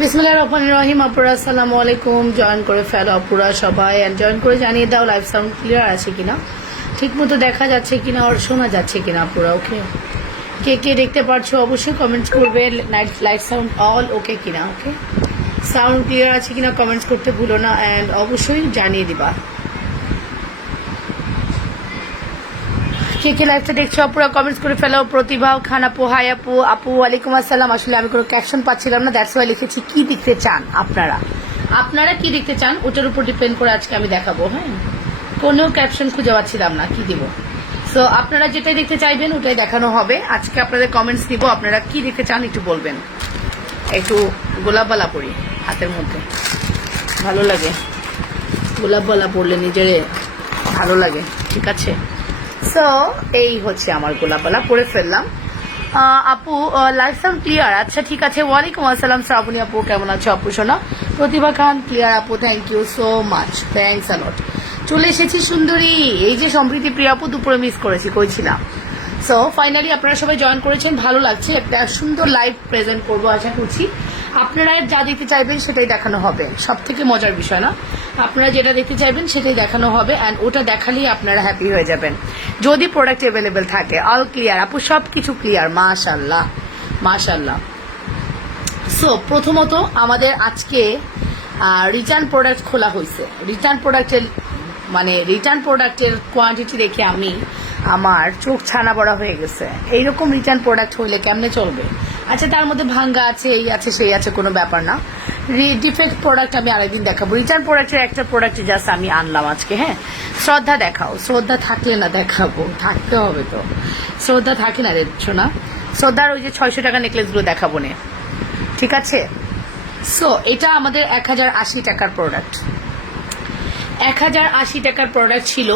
বিসমিল্লাহির রহমানির রহিম। আপুরা আসসালামু আলাইকুম। জয়েন করে ফেলো আপুরা সবাই, এন্ড জয়েন করে জানিয়ে দাও লাইভ সাউন্ড ক্লিয়ার আছে কিনা, ঠিক মতো দেখা যাচ্ছে কিনা আর শোনা যাচ্ছে কিনা আপুরা। ওকে, কে কে দেখতে পারছো অবশ্যই কমেন্টস করবে। লাইভ সাউন্ড অল ওকে কিনা, ওকে সাউন্ড ক্লিয়ার আছে কিনা কমেন্টস করতে ভুলো না, অ্যান্ড অবশ্যই জানিয়ে দিবা কে কে লাইভটা দেখছো আপুরা। কমেন্টস করে ফেলো। প্রতিভা খান আপু, হাই আপু। আপু ওয়ালাইকুম আসসালাম। আসলে আমি কোনো ক্যাপশন পাচ্ছিলাম না, দ্যাটস ওয়াই লিখেছি কি দেখতে চান আপনারা। আপনারা কি দেখতে চান ওটার উপর ডিপেন্ড করে আজকে আমি দেখাবো। হ্যাঁ, কোনো ক্যাপশন খুঁজে পাচ্ছিলাম না কি দিব। সো আপনারা যেটাই দেখতে চাইবেন ওটাই দেখানো হবে। আজকে আপনাদের কমেন্টস দিব, আপনারা কি দেখতে চান একটু বলবেন। একটু গোলাপবালা পরি হাতের মধ্যে, ভালো লাগে গোলাপবালা পরলে, নিজের ভালো লাগে। ঠিক আছে, সো এই হচ্ছে আমার গোলাপবালা পরে ফেললাম। আপু লাইভ সাউন্ড ক্লিয়ার? আচ্ছা ঠিক আছে। ওয়ালাইকুম আসসালাম শ্রাবণী আপু, কেমন আছো আপু শোনা? প্রতিভা খান ক্লিয়ার আপু, thank you so much, thanks a lot. চলে এসেছি সুন্দরী। এই যে সম্প্রীতি প্রিয়া আপু, দুপুরে মিস করেছি, কইছিলাম। সো ফাইনালি আপনারা সবাই জয়েন করেছেন, ভালো লাগছে। একটা সুন্দর লাইভ প্রেজেন্ট করবো আশা করছি। আপনারা যা দেখতে চাইবেন সেটাই দেখানো হবে, সব থেকে মজার বিষয় না, আপনারা যেটা দেখতে চাইবেন সেটাই দেখানো হবে, অ্যান্ড ওটা দেখালেই আপনারা হ্যাপি হয়ে যাবেন যদি প্রোডাক্ট অ্যাভেলেবেল থাকে। অল ক্লিয়ার আপু, সব কিছু ক্লিয়ার, মাশাল্লাহ মাশাল্লাহ। সো প্রথমত আমাদের আজকে রিটার্ন প্রোডাক্ট খোলা হয়েছে। রিটার্ন প্রোডাক্টের কোয়ান্টিটি দেখে আমার চোখ ছানা বড়া হয়ে গেছে। এইরকম রিটার্ন প্রোডাক্ট হইলে কেমনে চলবে? আচ্ছা, তার মধ্যে ভাঙ্গা আছে, এই আছে সেই আছে, কোনো ব্যাপার না। ডিফেক্ট প্রোডাক্ট আমি আরেকদিন দেখাবো। রিটার্ন প্রোডাক্টের একটা প্রোডাক্ট জাস্ট আমি আনলাম আজকে। হ্যাঁ, শ্রদ্ধা দেখাও। শ্রদ্ধা থাকলে না দেখাবো, থাকতে হবে তো। শ্রদ্ধা থাকে না দেখছো না? শ্রদ্ধার ওই যে 600 টাকা নেকলেসগুলো দেখাবো না, ঠিক আছে? সো এটা আমাদের 1080 টাকার প্রোডাক্ট, 1080 টাকার প্রোডাক্ট ছিল।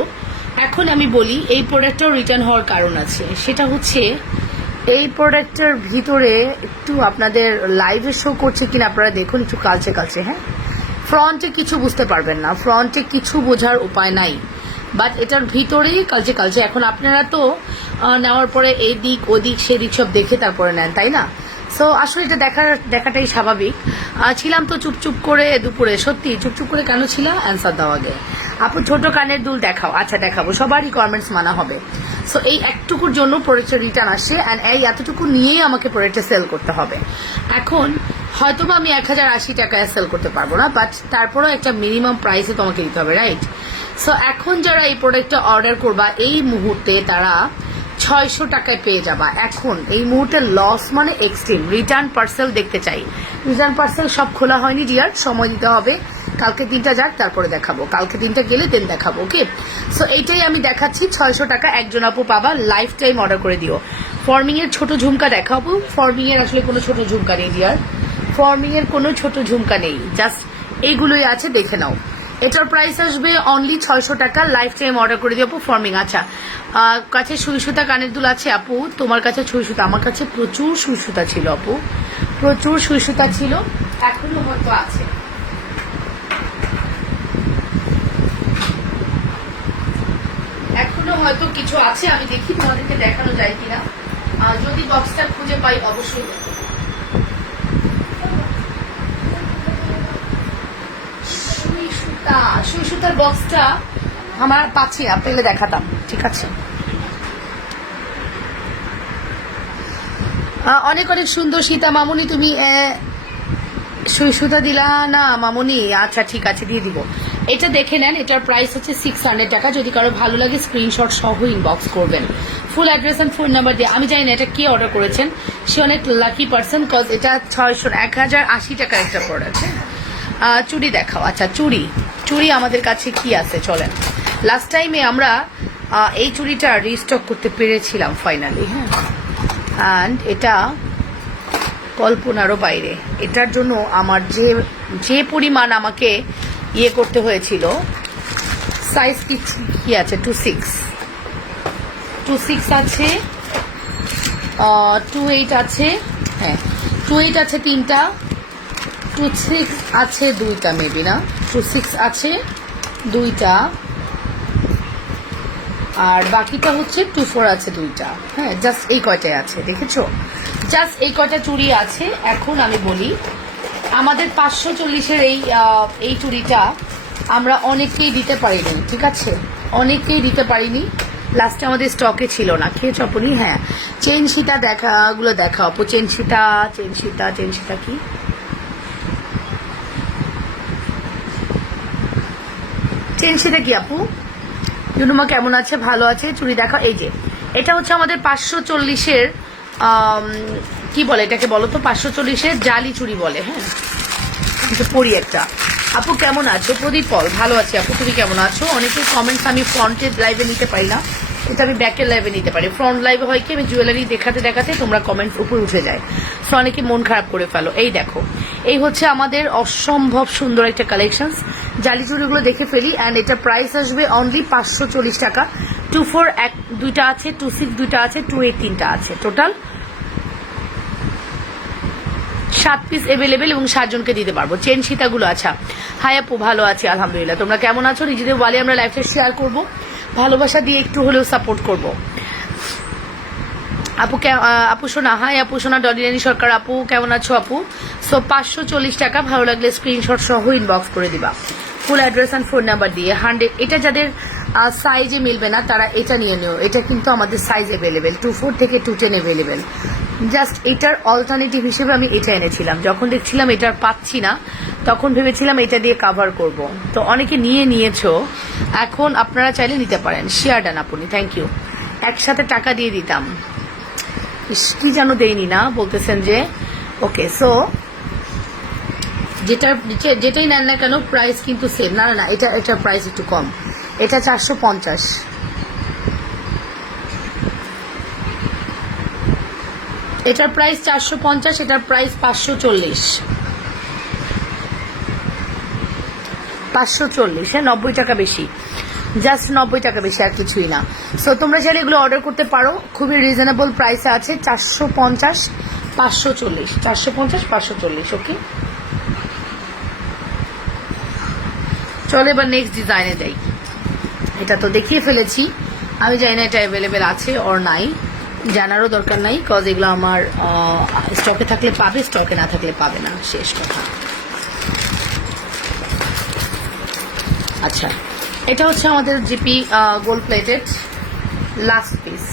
এখন আমি বলি এই প্রোডাক্টটাও রিটার্ন হওয়ার কারণ আছে। সেটা হচ্ছে এই প্রোডাক্টের ভিতরে একটু আপনাদের লাইভে শো করছে কিনা আপনারা দেখুন, একটু কালচে কালচে। হ্যাঁ, ফ্রন্টে কিছু বুঝতে পারবেন না, ফ্রন্টে কিছু বোঝার উপায় নাই, বাট এটার ভিতরেই কালচে কালচে। এখন আপনারা তো নেওয়ার পরে এই দিক ওদিক সেদিক সব দেখে তারপরে নেন, তাই না? সো আসলে এটা দেখাটাই স্বাভাবিক। ছিলাম তো চুপচুপ করে দুপুরে, সত্যি চুপচুপ করে কেন ছিলাম? অ্যান্সার দাও আগে। আপু ছোট কানের দুল দেখাও। আচ্ছা দেখাবো, সবারই কমেন্টস মানা হবে। সো এই একটুকুর জন্য প্রোডাক্টটা রিটার্ন আসে, অ্যান্ড এই এতটুকু নিয়েই আমাকে প্রোডাক্টটা সেল করতে হবে। এখন হয়তো বা আমি 1080 টাকায় সেল করতে পারবো না, বাট তারপরেও একটা মিনিমাম প্রাইসে তোমাকে দিতে হবে, রাইট? সো এখন যারা এই প্রোডাক্টটা অর্ডার করবা এই মুহূর্তে তারা 600 টাকায় পেয়ে যাবা। এখন এই মুহূর্তে লস মানে এক্সট্রিম। রিটার্ন পার্সেল দেখতে চাই। রিটার্ন পার্সেল সব খোলা হয়নি ডিয়ার, সময় দিতে হবে। কালকে দিনটা যাক, তারপরে দেখাবো। কালকে দিনটা গেলে দেন দেখাবো, ওকে? সো এইটাই আমি দেখাচ্ছি। 600 টাকা একজন আপু পাবা, লাইফ টাইম অর্ডার করে দিও। ফর্মিং এর ছোট ঝুমকা দেখাবো। ফর্মিং এর আসলে কোনো ছোট ঝুমকা নেই ডিয়ার, ফর্মিং এর কোনো ছোট ঝুমকা নেই, জাস্ট এইগুলোই আছে, দেখে নাও। এটার প্রাইস আসবে অনলি 600 টাকা, লাইফ টাইম অর্ডার করে দিও আপু। ফর্মিং। আচ্ছা, কাছে সুই সুতা কানের দুল আছে আপু? তোমার কাছে সুই সুতা? আমার কাছে প্রচুর সুই সুতা ছিল আপু, প্রচুর সুই সুতা ছিল, এখনো হয়তো আছে। এখনো হয়তো কিছু আছে, আমি দেখি তোমাদেরকে দেখানো যায় কিনা। যদি বক্সটা খুঁজে পাই অবশ্যই। সুই সুতার বক্সটা আমার পাচ্ছি না, পেলে দেখাতাম, ঠিক আছে? অনেক অনেক সুন্দর সীতা মামুনি, তুমি সুই সুতা দিলা না মামুনি? আচ্ছা ঠিক আছে, দিয়ে দিব। এটা দেখে নেন, এটার প্রাইস হচ্ছে 600 টাকা। যদি কারো ভালো লাগে স্ক্রিনশট সহ ইনবক্স করবেন, ফুল অ্যাড্রেস অ্যান্ড ফোন নাম্বার দিয়ে। আমি জানি না এটা কে অর্ডার করেছেন, সে অনেক লাকি পার্সন, কজ এটা 1080 টাকার একটা প্রোডাক্ট। চুড়ি দেখাও। আচ্ছা, চুড়ি আমাদের কাছে কি আছে চলেন। লাস্ট টাইমে আমরা এই চুড়িটা রিস্টক করতে পেরেছিলাম ফাইনালি। হ্যাঁ, অ্যান্ড এটা কল্পনারও বাইরে। এটার জন্য আমার যে পরিমাণ আমাকে ইয়ে করতে হয়েছিল। সাইজ কি আছে? 26 আছে, 28 আছে। হ্যাঁ, 28 আছে 3টা, 26 আছে 2টা, মেবি না, 26 আছে 2টা, আর বাকিটা হচ্ছে 24 আছে 2টা। হ্যাঁ, জাস্ট এই কয়টাই আছে, দেখেছো? জাস্ট এই কয়টা চুড়ি আছে। এখন আমি বলি আমাদের 540-এর এই চুড়িটা আমরা অনেককেই দিতে পারিনি, ঠিক আছে, অনেককেই দিতে পারিনি। লাস্টে আমাদের স্টকে ছিল না। খেয়ে চপনি। হ্যাঁ, চেন সীতা দেখাগুলো দেখা আপু। চেন সীতা কি চেন সীতা কি আপু? জুনুমা কেমন আছে? ভালো আছে। চুড়ি দেখা। এই যে এটা হচ্ছে আমাদের 540-এর কি বলে এটাকে বলো তো? 540-এর জালি চুড়ি বলে। হ্যাঁ, পরি একটা। আপু কেমন আছো? প্রদীপ পল। ভালো আছি আপু, তুমি কেমন আছো? অনেকের কমেন্টস আমি ফ্রন্টের লাইভে নিতে পারি না, এটা আমি ব্যাকের লাইভে নিতে পারি। ফ্রন্ট লাইভে হয় কি আমি জুয়েলারি দেখাতে তোমরা কমেন্টস উপরে উঠে যায়, সো অনেকে মন খারাপ করে ফেলো। এই দেখো, এই হচ্ছে আমাদের অসম্ভব সুন্দর একটা কালেকশন। জালি চুড়িগুলো দেখে ফেলি। অ্যান্ড এটা প্রাইস আসবে অনলি 540 টাকা। 24 দুইটা আছে, 26 দুইটা আছে, 28 তিনটা আছে, টোটাল 7 পিস এভেলেবেল এবং 7 জনকে দিতে পারবো। চেন সীতাগুলো। আচ্ছা, হাই আপু, ভালো আছি আলহামদুলিল্লাহ। তোমরা কেমন আছো? নিজেদের ওয়ালে আমরা লাইফটা শেয়ার করব, ভালোবাসা দিয়ে একটু হলেও সাপোর্ট করব। আপু সোনা, হাই আপু সোনা, ডলিরানী সরকার আপু কেমন আছো আপু? সো 540 টাকা। ভালো লাগলে স্ক্রিনশট সহ ইনবক্স করে দিবা, ফুল অ্যাড্রেস অ্যান্ড ফোন নাম্বার দিয়ে। 100 এটা যাদের সাইজে মিলবে না তারা এটা নিয়ে নিও। এটা কিন্তু আমাদের সাইজ অ্যাভেলেবেল, 24 থেকে 210 অ্যাভেলেবেল। জাস্ট এটার অল্টারনেটিভ হিসেবে আমি এটা এনেছিলাম। যখন দেখছিলাম এটার পাচ্ছি না, তখন ভেবেছিলাম এটা দিয়ে কাভার করব। তো অনেকে নিয়েছো, এখন আপনারা চাইলে নিতে পারেন। শেয়ার ডান আপনি, থ্যাংক ইউ। একসাথে টাকা দিয়ে দিতাম, কি যেন দেয়নি না, বলতেছেন যে ওকে। সো যেটাই নেন না কেন প্রাইস কিন্তু সেম। না, এটার প্রাইস একটু কম। এটা 450। এটার প্রাইস 450, এটার প্রাইস 540। 540, হ্যাঁ, 90 টাকা বেশি, জাস্ট 90 টাকা বেশি, আর কিছুই না। সো তোমরা চাইলে এগুলো অর্ডার করতে পারো, খুবই রিজনেবল প্রাইসে আছে। 450, 540, 450, 540। ওকে, চলো এবার নেক্সট ডিজাইনে যাই। এটা তো দেখিয়ে ফেলেছি, আমি জানি না এটা অ্যাভেলেবেল আছে ওর নাই, জানারও দরকার নাই, কজ এগুলো আমার স্টকে থাকলে পাবে, স্টকে না থাকলে পাবে না, শেষ কথা। আচ্ছা, এটা হচ্ছে আমাদের GP gold plated last piece.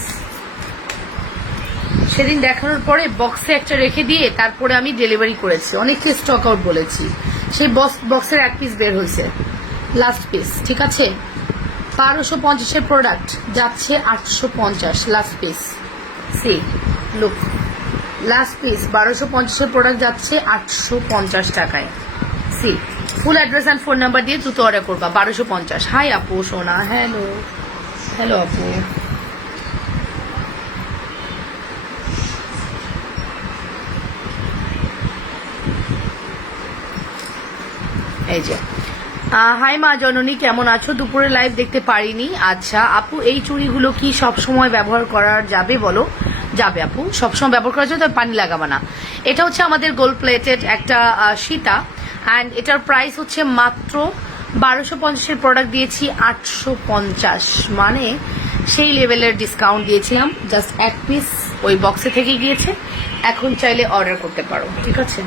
সেদিন দেখানোর পরে বক্সে একটা রেখে দিয়ে তারপরে আমি ডেলিভারি করেছি, অনেককে স্টক আউট বলেছি, সেই বক্সের এক পিস বের হয়েছে, লাস্ট পিস, ঠিক আছে। 1250-এর প্রোডাক্ট যাচ্ছে 850, last piece. See look, last piece 1250-এর প্রোডাক্ট যাচ্ছে 850 টাকায়। See, full address and phone number দিয়ে দ্রুত অর্ডার করবা। 1250। হাই আপু সোনা, হ্যালো আপু। এই যে হাই মা জননী, কেমন আছো? দুপুরে লাইভ দেখতে পারিনি। আচ্ছা আপু, এই চুড়িগুলো কি সব সময় ব্যবহার করা যাবে? বলো। যাবে আপু, সবসময় ব্যবহার করা যাবে, তবে পানি লাগাবা না। এটা হচ্ছে আমাদের গোল্ড প্লেটেড একটা সীতা, অ্যান্ড এটার প্রাইস হচ্ছে মাত্র 1250-এর প্রোডাক্ট দিয়েছি 850, মানে সেই লেভেলের ডিসকাউন্ট দিয়েছিলাম। জাস্ট এক পিস ওই বক্সে থেকে গিয়েছে, এখন চাইলে অর্ডার করতে পারো, ঠিক আছে।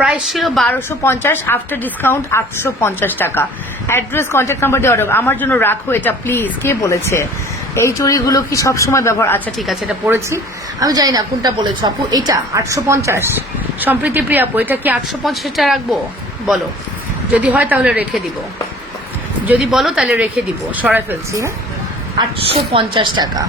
প্রাইস ছিল 1250, আফটার ডিসকাউন্ট 850 টাকা। অ্যাড্রেস, কন্ট্যাক্ট নাম্বার দিয়ে অর্ডার। আমার জন্য রাখো এটা প্লিজ। কে বলেছে এই চুড়িগুলো কি সবসময় ব্যবহার? আচ্ছা ঠিক আছে, এটা পড়েছি, আমি জানি না কোনটা বলেছো আপু। এটা 850, সম্প্রীতি প্রিয়া আপু, এটা কি 850-টা রাখবো? বলো, যদি হয় তাহলে রেখে দিব, যদি বলো তাহলে রেখে দিব, সরাই ফেলছি। হ্যাঁ, 850 টাকা।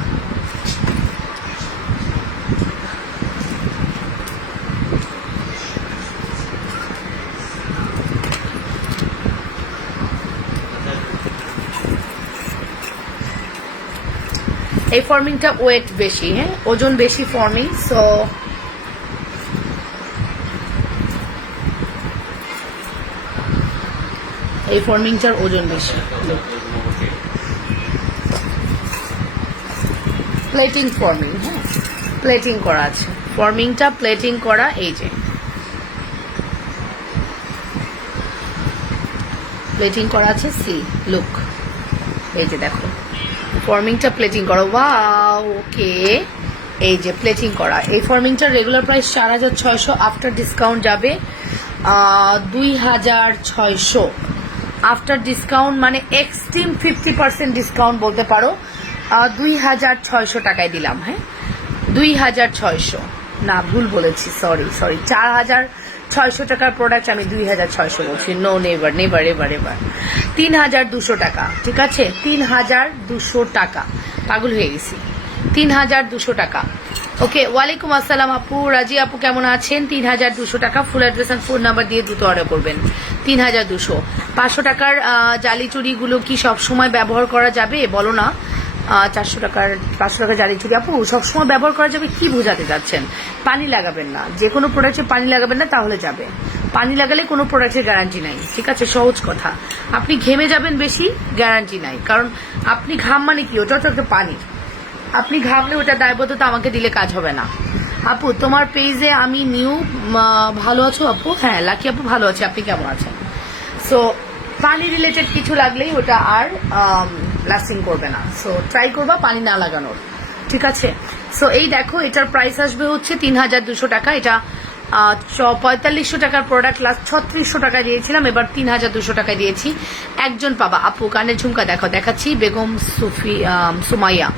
এই ফর্মিংটা ওয়েট বেশি, হ্যাঁ, ওজন বেশি ফর্মিং, সো এই ফর্মিংটার ওজন বেশি। প্লেটিং ফর্মিং, হ্যাঁ, প্লেটিং করা আছে, ফর্মিংটা প্লেটিং করা। এই যে প্লেটিং করা আছে। সি লুক, এই যে দেখো, ফর্মিংটা প্লেটিং করো। ওয়াও, ওকে, এই যে প্লেটিং করা এই ফর্মিংটার রেগুলার প্রাইস 4600, আফটার ডিসকাউন্ট যাবে 2600। আফটার ডিসকাউন্ট মানে এক্সট্রিম 50% ডিসকাউন্ট বলতে পারো, 2600 টাকায় দিলাম। হ্যাঁ 2600 না, ভুল বলেছি, সরি 4600 টাকার প্রোডাক্ট আমি 2600 বলছি। No, never never ever ever. 3200 টাকা, ঠিক আছে, 3200 টাকা, পাগল হয়ে গেছি। 3200 টাকা। ওকে, ওয়ালাইকুম আসসালাম আপু, রাজি আপু কেমন আছেন? 3200 টাকা। ফুল অ্যাড্রেস অ্যান্ড ফোন নাম্বার দিয়ে দ্রুত অর্ডার করবেন। 3200। 500 টাকার জালি চুড়িগুলো কি সবসময় ব্যবহার করা যাবে বলো না? 500 টাকার জালি চুড়ি আপু সবসময় ব্যবহার করা যাবে, কি বোঝাতে যাচ্ছেন? পানি লাগাবেন না, যে কোনো প্রোডাক্টে পানি লাগাবেন না, তাহলে যাবে। পানি লাগালে কোনো প্রোডাক্টের গ্যারান্টি নাই, ঠিক আছে, সহজ কথা। আপনি ঘেমে যাবেন বেশি, গ্যারান্টি নাই, কারণ আপনি ঘাম মানে কি, ওটা তো একটা পানি, আপনি ঘামলে ওটা দায়বদ্ধতা আমাকে দিলে কাজ হবে না। আপু তোমার পেজে আমি নিউ, ভালো আছো আপু? হ্যাঁ লাকি আপু ভালো আছে, আপনি কেমন আছেন? সো পানি রিলেটেড কিছু লাগলেই ওটা আর লাস্টিং করবে না, সো ট্রাই করবা পানি না লাগানোর, ঠিক আছে। সো এই দেখো, এটার প্রাইস আসবে হচ্ছে 3200 টাকা। এটা 4500 টাকার প্রোডাক্ট, লাস্ট 3600 টাকা দিয়েছিলাম, এবার 3200 টাকায় দিয়েছি। একজন পাবা। আপু কানের ঝুমকা দেখো, দেখাচ্ছি, বেগম সুমাইয়া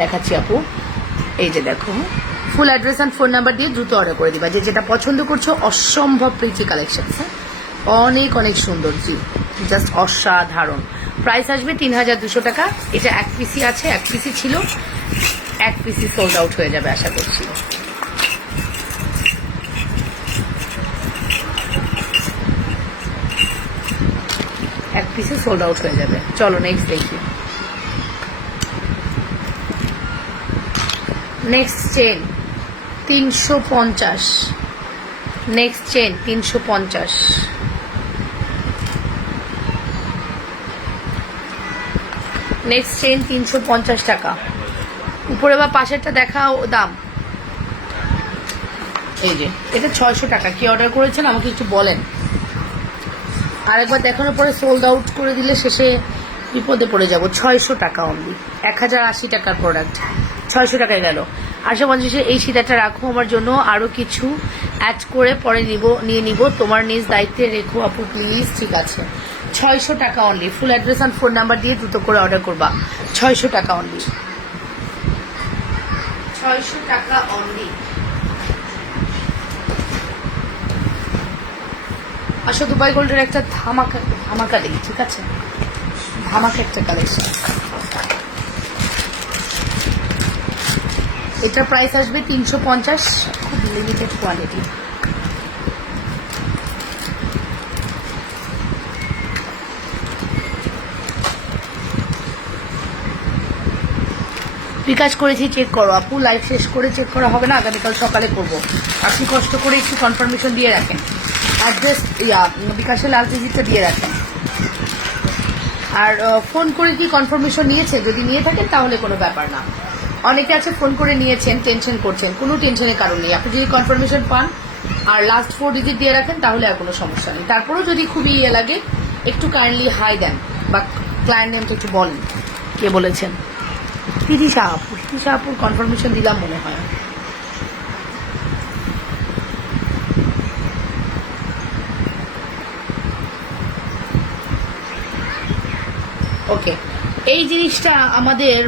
দেখাচ্ছি আপু, এই যে দেখো। ফুল অ্যাড্রেস অ্যান্ড ফোন নাম্বার দিয়ে দ্রুত অর্ডার করে দিবা, যে যেটা পছন্দ করছো। অসম্ভব প্রিটি কালেকশন, হ্যাঁ অনেক অনেক সুন্দর, জি জাস্ট অসাধারণ। প্রাইস আসবে 3200 টাকা। এটা এক পিসি আছে, এক পিসি ছিল, এক পিসি সোল্ড আউট হয়ে যাবে আশা করছি। এক পিসি সোল্ড আউট হয়ে যাবে। চলো নেক্সট দেখি। Next chain 350, next chain 350, next chain 350 টাকা। উপরে বা পাশেরটা দেখাও দাম। এই যে এটা 600 টাকা। কি অর্ডার করেছেন আমাকে একটু বলেন। আরেকবার দেখানোর পরে সোল্ড আউট করে দিলে শেষে বিপদে পড়ে যাব। 600 টাকা অনলি, 1080 টাকার প্রোডাক্ট 600 টাকায় গেল। 850 এই সীতাটা রাখো আমার জন্য, আরো কিছু অ্যাড করে পরে নিয়ে নিব, তোমার নিজ দায়িত্বে রেখো আপু প্লিজ। ঠিক আছে, 600 টাকা only. Full address and phone number দিয়ে দ্রুত করে অর্ডার করবা। 600 টাকা অনলি, 600 টাকা অনলি। আসলে দুবাই গোল্ডের একটা ধামাকা দিই, ঠিক আছে, ধামাকা একটা কালেকশন। এটার প্রাইস আসবে 350, খুব লিমিটেড কোয়ালিটি। বিকাশ করেছি, চেক করো আপু। লাইভ শেষ করে চেক করা হবে না, আগামীকাল সকালে করব। আপনি কষ্ট করে একটু কনফার্মেশন দিয়ে রাখেন, অ্যাড্রেস বিকাশের লাল টিকিটটা দিয়ে রাখেন। আর ফোন করে কি কনফার্মেশন নিয়েছে, যদি নিয়ে থাকেন তাহলে কোনো ব্যাপার না। অনেকে আছে ফোন করে নিয়েছেন, টেনশন করছেন, কোনো টেনশনের কারণ নেই। আপনি যদি কনফার্মেশন পান আর লাস্ট 4 ডিজিট দিয়ে রাখেন তাহলে আর কোনো সমস্যা নেই। তারপরেও যদি খুবই ইয়ে লাগে একটু কাইন্ডলি হাই দেন বা ক্লায়েন্ট নেমটা একটু বলেন কে বলেছেন। তিরিশা আপুর কনফার্মেশন দিলাম মনে হয়। ওকে, এই জিনিসটা আমাদের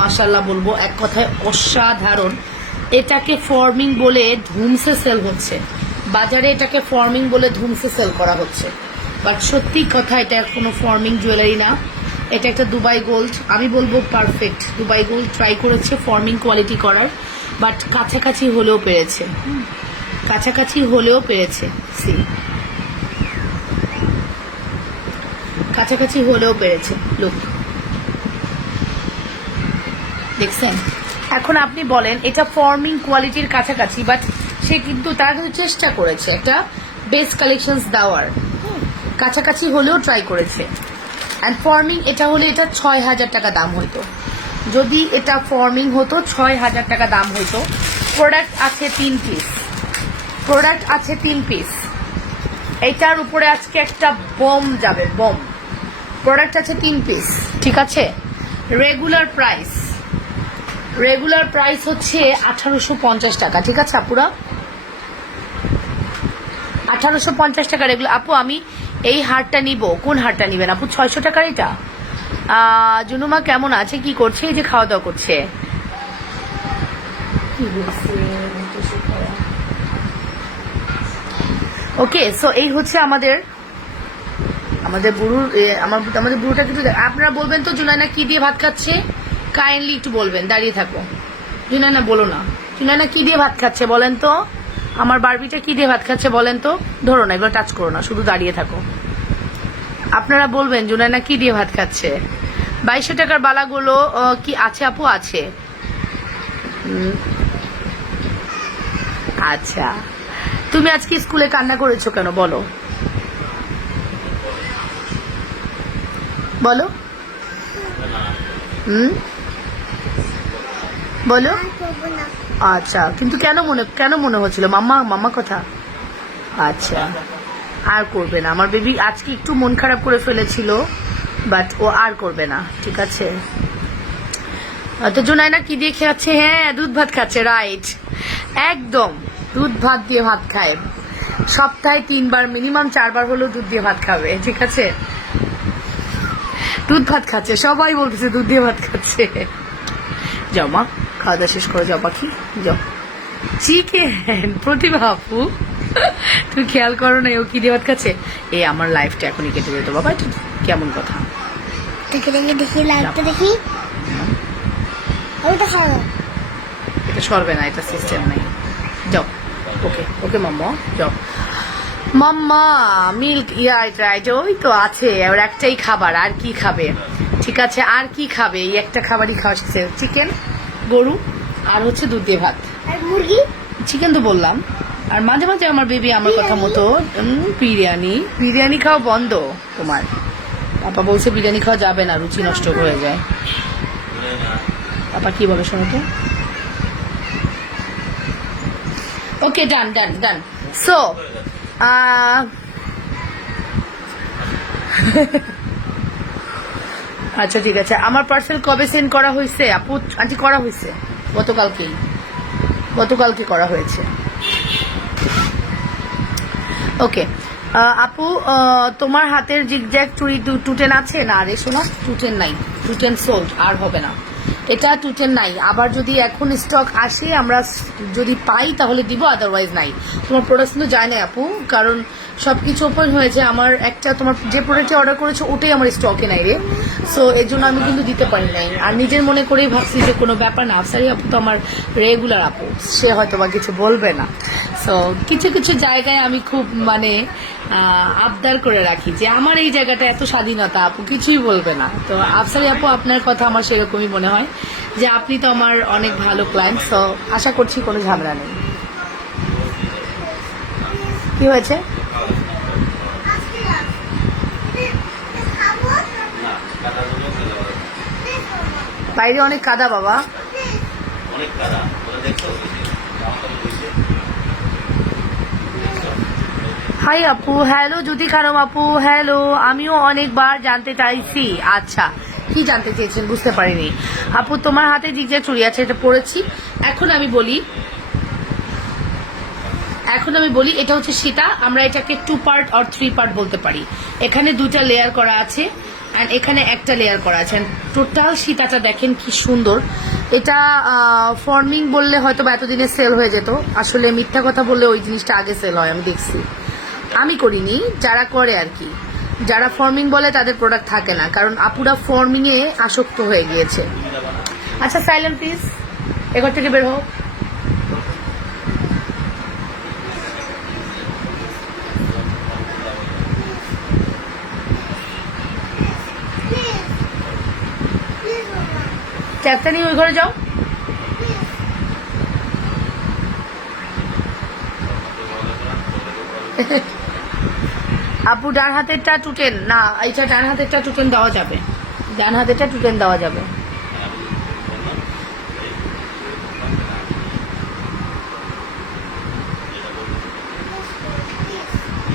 মাশাল্লাহ বলবো, এক কথায় অসাধারণ। এটাকে ফর্মিং বলে ধুমসে সেল হচ্ছে বাজারে, এটাকে ফর্মিং বলে ধুমসে সেল করা হচ্ছে, বাট সত্যি কথা এটা কোনো ফর্মিং জুয়েলারি না, এটা একটা দুবাই গোল্ড। আমি বলবো পারফেক্ট দুবাই গোল্ড ট্রাই করেছে ফর্মিং কোয়ালিটি করার, বাট কাছাকাছি হলেও পেরেছে, সি কাছাকাছি হলেও পেরেছে। লুক দেখছেন। এখন আপনি বলেন এটা ফর্মিং কোয়ালিটির কাছাকাছি, বাট সে কিন্তু তারা কিন্তু চেষ্টা করেছে একটা বেস্ট কালেকশনস দেওয়ার, কাছাকাছি হলেও ট্রাই করেছে। অ্যান্ড ফর্মিং এটা হলে এটা 6000 টাকা দাম হইতো, যদি এটা ফর্মিং হতো 6000 টাকা দাম হইতো। প্রোডাক্ট আছে 3 পিস, এটার উপরে আজকে একটা বম যাবে, বম। প্রোডাক্ট আছে 3 পিস, ঠিক আছে। রেগুলার রেগুলার প্রাইস হচ্ছে 1850 টাকা, ঠিক আছে আপুরা? 1850 টাকা রেগুলার। আপু আমি এই হারটা নিব, কোন হারটা নিবেন আপু? 600 টাকার এটা। জুনুমা কেমন আছে, কি করছে? এই যে খাওয়া দাওয়া করছে। ওকে, সো এই হচ্ছে আমাদের বুড়ুর আমাদের বুড়োটা কিন্তু আপনারা বলবেন তো জুনাইনা কি দিয়ে ভাত খাচ্ছে? কাইন্ডলি একটু বলবেন, দাঁড়িয়ে থাকো। জুনাইনা বলো না, জুনাইনা কি দিয়ে ভাত খাচ্ছে বলেন তো? আমার বারবিটা কি দিয়ে ভাত খাচ্ছে বলেন তো? ধরো না, এগুলো টাচ করো না, শুধু দাঁড়িয়ে থাকো। আপনারা বলবেন জুনাইনা কি দিয়ে ভাত খাচ্ছে। 2200 টাকার বালাগুলো কি আছে আপু? আছে। আচ্ছা, তুমি আজকে স্কুলে কান্না করেছো কেন বলো? বলো। বলো। আচ্ছা, কিন্তু কেন মনে হচ্ছিল মাম্মা কথা? আচ্ছা, আর করবে না। আমার বেবি আজকে একটু মন খারাপ করে ফেলেছিল, বাট ও আর করবে না, ঠিক আছে? তো জুনাইনা কি দিয়ে খাচ্ছে? হ্যাঁ, দুধ ভাত খাচ্ছে, রাইট, একদম দুধ ভাত দিয়ে ভাত খায়। সপ্তাহে 3 বার, মিনিমাম 4 বার হলেও দুধ দিয়ে ভাত খাবে, ঠিক আছে? দুধ ভাত খাচ্ছে, সবাই বলতেছে দুধ দিয়ে ভাত খাচ্ছে। যাও মা, খাওয়া দাওয়া শেষ করে যাও পাখি, যাও। চিকেন, প্রতিভা আপু তুমি খেয়াল করো না ও কি দিয়ে ভাত খাচ্ছে? এই আমার লাইফটা এখনই কেটে যেত বাবা, এটা কেমন কথা? দেখি লাইফটা দেখি। ওটা খাও, এটা সরবে না, এটা সিস্টেম নাই। যাও, ওকে ওকে মাম্মা, যাও মাম্মা। মিল্ক, রাইট, ওই তো আছে ওর একটাই খাবার, আর কি খাবে? ঠিক আছে, আর কি খাবে? এই একটা খাবারই খাওয়া শিখছে, চিকেন, গরু, আর হচ্ছে দুধ দিয়ে ভাত। আর মুরগি? চিকেন তো বললাম। আর মাঝে মাঝে আমার বেবি আমার কথা মতো বিরিয়ানি খাওয়া বন্ধ তোমার। পাপা বলছে বিরিয়ানি খাওয়া যাবে না, রুচি নষ্ট হয়ে যায়। পাপা কি বলে শোনো তো? ওকে, ডান। সো আচ্ছা ঠিক আছে, আমার পার্সেল কবে সেন্ড করা হয়েছে আপু? আন্টি করা হয়েছে গতকালকে করা হয়েছে। ওকে আপু, তোমার হাতের জিগজ্যাগ চুড়ি টুটেন আছে না? আরে শোনো, টুটেন নাই, টুটেন সোল্ড, আর হবে না, এটা টুটেন নাই। আবার যদি এখন স্টক আসে, আমরা যদি পাই তাহলে দিব, আদারওয়াইজ নাই। তোমার প্রোডাক্ট কিন্তু যায় না আপু, কারণ সবকিছু ওপেন হয়েছে। আমার একটা তোমার যে প্রোডাক্টে অর্ডার করেছো ওটাই আমার স্টকে নাই রে, সো এর জন্য আমি কিন্তু দিতে পারি নাই। আর নিজের মনে করেই ভাবছি যে কোনো ব্যাপার না, আফসারি আপু তো আমার রেগুলার আপু, সে হয়তো বা কিছু বলবে না। সো কিছু জায়গায় আমি খুব মানে আবদার করে রাখি যে আমার এই জায়গাটা এত স্বাধীনতা, আপু কিছুই বলবে না। তো আফসারি আপু, আপনার কথা আমার সেরকমই মনে হয় যে আপনি তো আমার অনেক ভালো ক্লায়েন্ট, সো আশা করছি কোনো ঝামেলা নেই। কি হয়েছে? বাইরে অনেক কাদা বাবা, অনেক কাদা, দেখছো? হাই আপু, হ্যালো জ্যোতি খানম আপু, হ্যালো। আমিও অনেকবার জানতে চাইছি। আচ্ছা, কি জানতে চেয়েছেন বুঝতে পারিনি আপু। তোমার হাতে জিগজ্যাগ চুড়ি আছে, এটা পরেছি। এখন আমি বলি এটা হচ্ছে সীতা। আমরা এটাকে 2 পার্ট আর 3 পার্ট বলতে পারি। এখানে 2টা লেয়ার করা আছে, অ্যান্ড এখানে একটা লেয়ার করা আছে। টোটাল সীতাটা দেখেন কি সুন্দর। এটা ফর্মিং বললে হয়তো বা এতদিনে সেল হয়ে যেত, আসলে মিথ্যা কথা বললে ওই জিনিসটা আগে সেল হয়, আমি দেখছি। আমি করিনি, যারা করে আর কি, যারা ফর্মিং বলে তাদের প্রোডাক্ট থাকে না, কারণ আপুরা ফর্মিং এ আসক্ত হয়ে গিয়েছে। আচ্ছা সাইলেন্ট প্লিজ, এঘর থেকে বের হোক। ট্যাপটা নিয়ে ওই ঘরে যাও। আপু ডান হাতেরটা টুটেন না, এইটা ডান হাতেরটা টুটেন দেওয়া যাবে, ডান হাতেরটা টুটেন দেওয়া যাবে।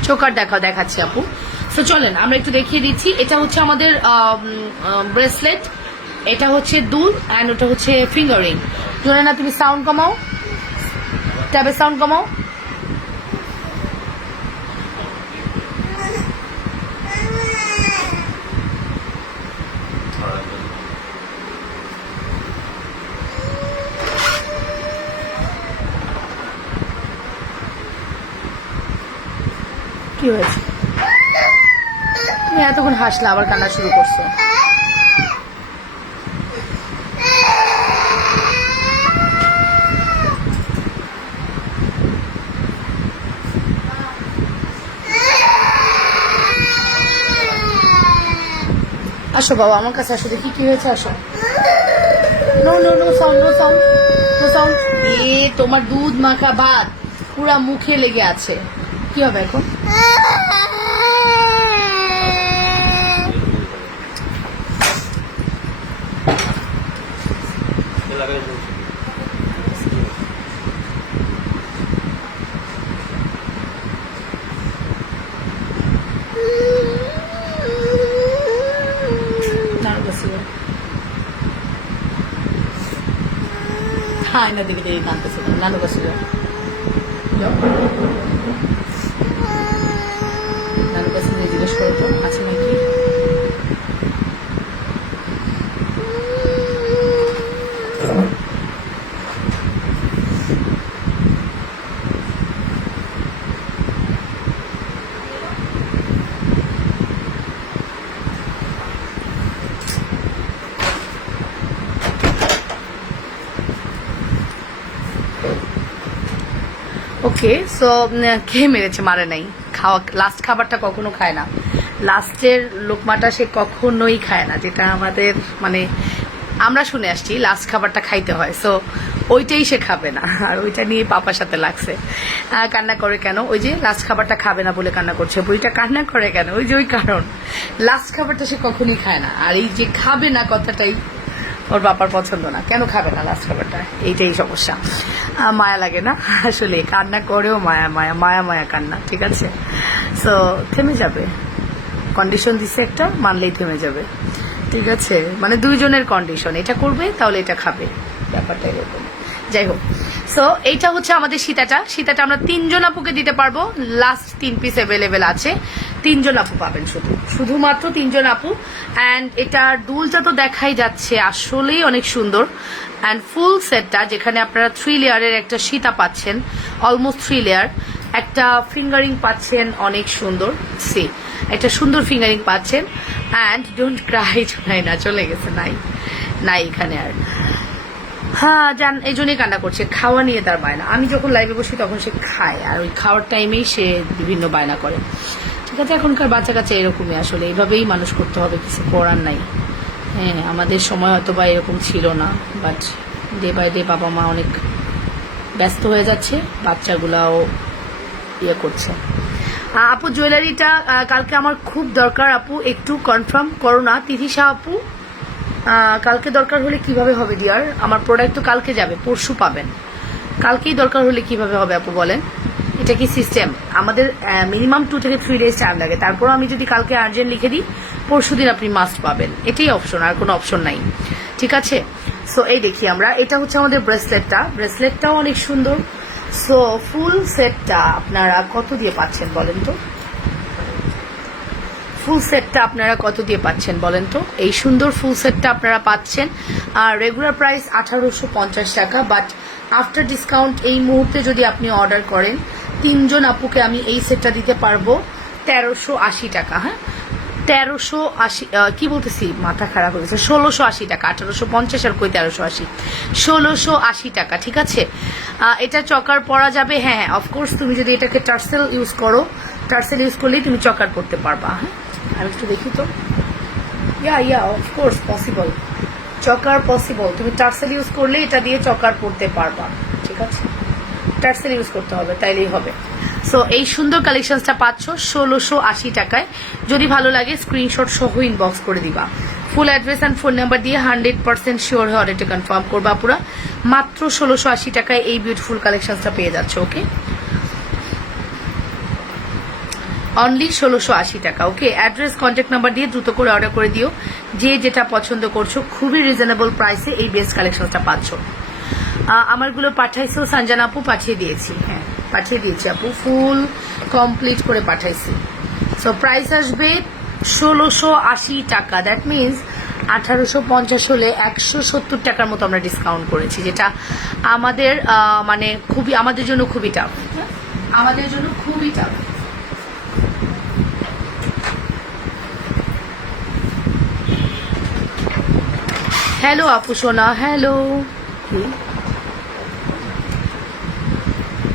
চোকার দেখাচ্ছি আপু। তো চলেন আমরা একটু দেখিয়ে দিচ্ছি। এটা হচ্ছে আমাদের ব্রেসলেট, এটা হচ্ছে দুল অ্যান্ড ওটা হচ্ছে ফিঙ্গারিং। জোনানা তুমি সাউন্ড কমাও, ট্যাবের সাউন্ড কমাও। কি হয়েছে? তুমি এতক্ষণ হাসলে আবার কান্না শুরু করছো। আসো বাবা আমার কাছে আসো, দেখি কি হয়েছে, আসো। No no no sound, no sound, no sound. তোমার দুধ মাখা ভাত পুরা মুখে লেগে আছে, কি হবে এখন? হ্যাঁ না দেখে দেখে কাঁদতেছে, নানু কাছে যাও, নানু কাছে জিজ্ঞেস করো তো আছে নাকি। ওকে, সো কে মেরেছে? মারে নাই। খাওয়া লাস্ট খাবারটা কখনো খায় না, লাস্টের লোকমাটা সে কখনোই খায় না, যেটা আমাদের মানে আমরা শুনে আসছি লাস্ট খাবারটা খাইতে হয়, সো ওইটাই সে খাবে না। আর ওইটা নিয়ে পাপার সাথে লাগছে। কান্না করে কেন? ওই যে লাস্ট খাবারটা খাবে না বলে কান্না করছে। বইটা কান্না করে কেন? ওই যে ওই কারণ, লাস্ট খাবারটা সে কখনোই খায় না। আর এই যে খাবে না কথাটাই ওর বাবার পছন্দ না। কেন খাবে না লাস্ট খাবারটা? এইটাই সমস্যা। মায়া লাগে না আসলে, কান্না করেও মায়া মায়া মায়া মায়া কান্না, ঠিক আছে? সো থেমে যাবে, কন্ডিশন দিচ্ছে একটা, মানলেই থেমে যাবে, ঠিক আছে? মানে দুইজনের কন্ডিশন, এটা করবে তাহলে এটা খাবে, ব্যাপারটা এরকম। যাই হোক, সো এইটা হচ্ছে আমাদের সীতাটা আমরা 3 জন আপুকে দিতে পারবো। লাস্ট 3 পিস অ্যাভেলেবেল আছে, 3 জন আপু পাবেন, শুধুমাত্র 3 জন আপু। অ্যান্ড এটার দুলটা তো দেখাই যাচ্ছে, আসলেই অনেক সুন্দর। অ্যান্ড ফুল সেটটা যেখানে আপনারা 3 লেয়ারের একটা সীতা পাচ্ছেন, অলমোস্ট 3 লেয়ার, একটা ফিঙ্গারিং পাচ্ছেন অনেক সুন্দর, সি একটা সুন্দর ফিঙ্গারিং পাচ্ছেন। অ্যান্ড ডোন্ট ক্রাই, না চলে গেছে, নাই এখানে আর। হ্যাঁ জান, এই জন্যই কান্না করছে, খাওয়া নিয়ে তার বায়না। আমি যখন লাইভে বসি তখন সে খায়, আর ওই খাওয়ার টাইমেই সে বিভিন্ন বায়না করে, ঠিক আছে? এখনকার বাচ্চা কাচ্চা এরকমই, আসলে এইভাবেই মানুষ করতে হবে, কিছু করার নাই। হ্যাঁ, আমাদের সময় হয়তো বা এরকম ছিল না, বাট ডে বাই ডে বাবা মা অনেক ব্যস্ত হয়ে যাচ্ছে, বাচ্চাগুলাও ইয়ে করছে। আপু জুয়েলারিটা কালকে আমার খুব দরকার আপু, একটু কনফার্ম করো না। তিথিসা আপু কালকে দরকার হলে কিভাবে হবে ডিয়ার? আমার প্রোডাক্ট তো কালকে যাবে, পরশু পাবেন, কালকেই দরকার হলে কিভাবে হবে আপু বলেন? এটা কি সিস্টেম? আমাদের মিনিমাম 2 থেকে 3 ডেজ টাইম লাগে, তারপর আমি যদি কালকে আর্জেন্ট লিখে দিই পরশু দিন আপনি মাস্ট পাবেন, এটাই অপশন, আর কোনো অপশন নাই, ঠিক আছে? সো এই দেখি আমরা, এটা হচ্ছে আমাদের ব্রেসলেটটাও অনেক সুন্দর। সো ফুল সেটটা আপনারা কত দিয়ে পাচ্ছেন বলেন তো? ফুল সেটটা আপনারা কত দিয়ে পাচ্ছেন বলেন তো? এই সুন্দর ফুল সেটটা আপনারা পাচ্ছেন, আর রেগুলার প্রাইস 1850 টাকা, বাট আফটার ডিসকাউন্ট এই মুহূর্তে যদি আপনি অর্ডার করেন 3 জন আপুকে আমি এই সেটটা দিতে পারবো 1380 টাকা। হ্যাঁ, 1380, কি বলতেছি, মাথা খারাপ হয়ে গেছে, 1680 টাকা। 1850 আর কই 1380, 1680 টাকা, ঠিক আছে? এটা চকার পরা যাবে, হ্যাঁ অফকোর্স। তুমি যদি এটাকে টার্সেল ইউজ করো, টার্সেল ইউজ করলেই তুমি চকার করতে পারবা। হ্যাঁ, আমি একটু দেখি তো, ইয়া অফকোর্স পসিবল, চকার পসিবল। তুমি টার্সেল ইউজ করলে এটা দিয়ে চকার পড়তে পারবা, ঠিক আছে? টার্সেল ইউজ করতে হবে, তাইলেই হবে। সো এই সুন্দর কালেকশনসটা পাচ্ছ 1680 টাকায়। যদি ভালো লাগে স্ক্রিনশট সহ ইনবক্স করে দিবা, ফুল অ্যাড্রেস অ্যান্ড ফোন নাম্বার দিয়ে 100% শিওর হয়ে অর্ডারটা কনফার্ম করবা পুরা। মাত্র 1680 টাকায় এই বিউটিফুল কালেকশনসটা পেয়ে যাচ্ছে। ওকে, অনলি 1680 টাকা। ওকে, অ্যাড্রেস কন্ট্যাক্ট নাম্বার দিয়ে দ্রুত করে অর্ডার করে দিও। যে যেটা পছন্দ করছো খুবই রিজনেবল প্রাইসে এই বেস্ট কালেকশনটা পাচ্ছ। আমারগুলো পাঠাইছো সঞ্জনা আপু, পাঠিয়ে দিয়েছি। হ্যাঁ, পাঠিয়ে দিয়েছি আপু, ফুল কমপ্লিট করে পাঠাইছি। সো প্রাইস আসবে 1680 টাকা। দ্যাট মিনস 1850 হলে 170 টাকার মতো আমরা ডিসকাউন্ট করেছি, যেটা আমাদের মানে খুবই, আমাদের জন্য খুবই টাফ, আমাদের জন্য খুবই টাফ। হ্যালো আপু সোনা, হ্যালো।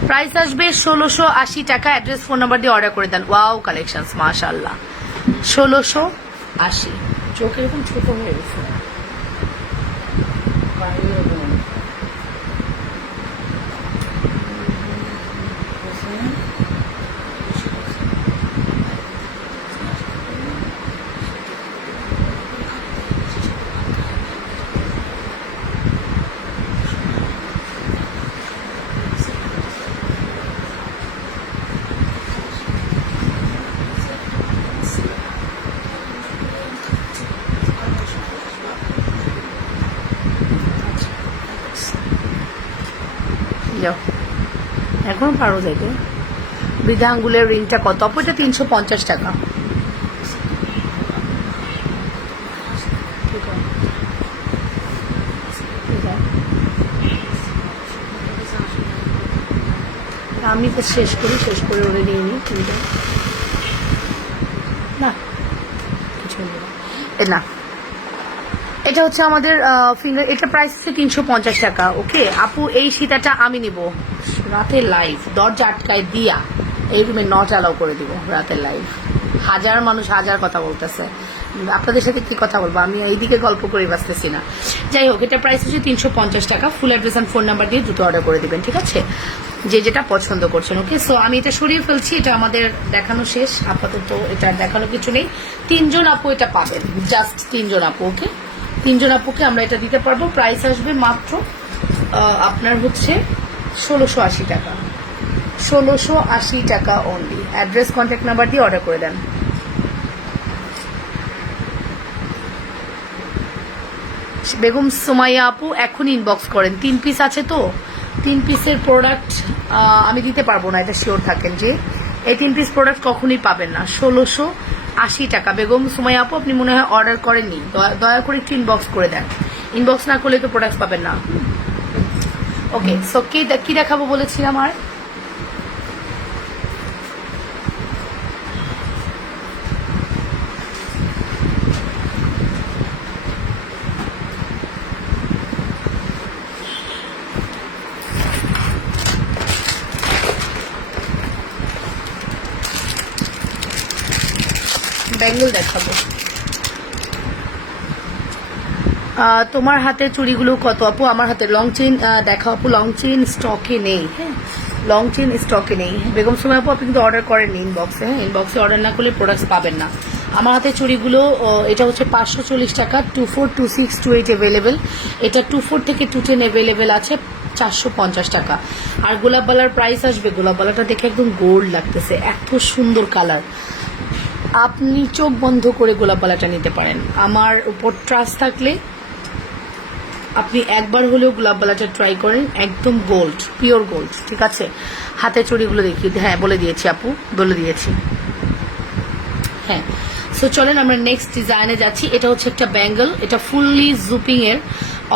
প্রাইস আসবে 1680 টাকা। অ্যাড্রেস ফোন নাম্বার দিয়ে অর্ডার করে দেন। ওয়াও কালেকশনস, মাশাআল্লাহ। 1680। চোখ এরকম ছোট হয়ে গেছে। যাও, এখনো পারো যাইতে। বৃদ্ধা আঙ্গুলের রিংটা কত আপু? এটা 350 টাকা। আমি তো শেষ করে ওরে নিয়ে নিই। না কিছু না, এটা হচ্ছে আমাদের ফিঙ্গার। এটা প্রাইস হচ্ছে 350 টাকা। ওকে আপু, এই সীতাটা আমি নিব। রাতের লাইভ দরজা আটকায় দিয়া এই রুমে নট অ্যালাউ করে দিব। রাতের লাইভ, হাজার মানুষ হাজার কথা বলতেছে, আপনাদের সাথে কি কথা বলবো, আমি এইদিকে গল্প করে বাঁচতেছি না। যাই হোক, এটা প্রাইস হচ্ছে 350 টাকা। ফুল অ্যাড্রেস অ্যান্ড ফোন নাম্বার দিয়ে দ্রুত অর্ডার করে দিবেন, ঠিক আছে, যে যেটা পছন্দ করছেন। ওকে, সো আমি এটা সরিয়ে ফেলছি। এটা আমাদের দেখানো শেষ আপাতত, এটা দেখানো কিছু নেই। 3 জন আপু এটা পাবেন, জাস্ট 3 জন আপু। ওকে, 3 জন আপুকে আমরা এটা দিতে পারবো। প্রাইস আসবে মাত্র আপনার হচ্ছে 1680 টাকা। 1680 টাকা অনলি। অ্যাড্রেস কন্ট্যাক্ট নাম্বার দিয়ে অর্ডার করে দেন। বেগম সুমাইয়া আপু এখন ইনবক্স করেন। 3 পিস আছে তো, 3 পিসের প্রোডাক্ট আমি দিতে পারবো না, এটা শিওর থাকেন যে এই 3 পিস প্রোডাক্ট কখনই পাবেন না। 1680 টাকা। বেগম সুমাইয়া আপু, আপনি মনে হয় অর্ডার করেননি, দয়া করে একটু ইনবক্স করে দেন। ইনবক্স না করলে তো প্রোডাক্ট পাবেন না। ওকে, সো কি দেখাবো বলেছিলাম আর? ব্যাঙ্গল দেখাবো। তোমার হাতের চুড়িগুলো কত আপু? আমার হাতে লং চেন দেখাও আপু। লং চেন স্টকে নেই। হ্যাঁ, লং চেন স্টকে নেই। বেগম সুমাইয়া আপু, আপনি কিন্তু অর্ডার করেননি ইনবক্সে। হ্যাঁ, ইনবক্সে অর্ডার না করলে প্রোডাক্টস পাবেন না। আমার হাতে চুড়িগুলো এটা হচ্ছে 540 টাকা। 24, 26, 28 অ্যাভেলেবেল। এটা 24 থেকে 210 অ্যাভেলেবেল আছে 450 টাকা। আর গোলাপবালার প্রাইস আসবে, গোলাপবালাটা দেখে একদম গোল্ড লাগতেছে, এত সুন্দর কালার। আপনি চোখ বন্ধ করে গোলাপবালাটা নিতে পারেন। আমার উপর ট্রাস্ট থাকলে আপনি একবার হলেও গোলাপবালাটা ট্রাই করেন। একদম গোল্ড, পিওর গোল্ড, ঠিক আছে। হাতে চুড়িগুলো দেখিয়ে, হ্যাঁ বলে দিয়েছি আপু, বলে দিয়েছি। হ্যাঁ, সো চলেন আমরা নেক্সট ডিজাইনে যাচ্ছি। এটা হচ্ছে একটা ব্যাঙ্গল, এটা ফুললি জুপিং এর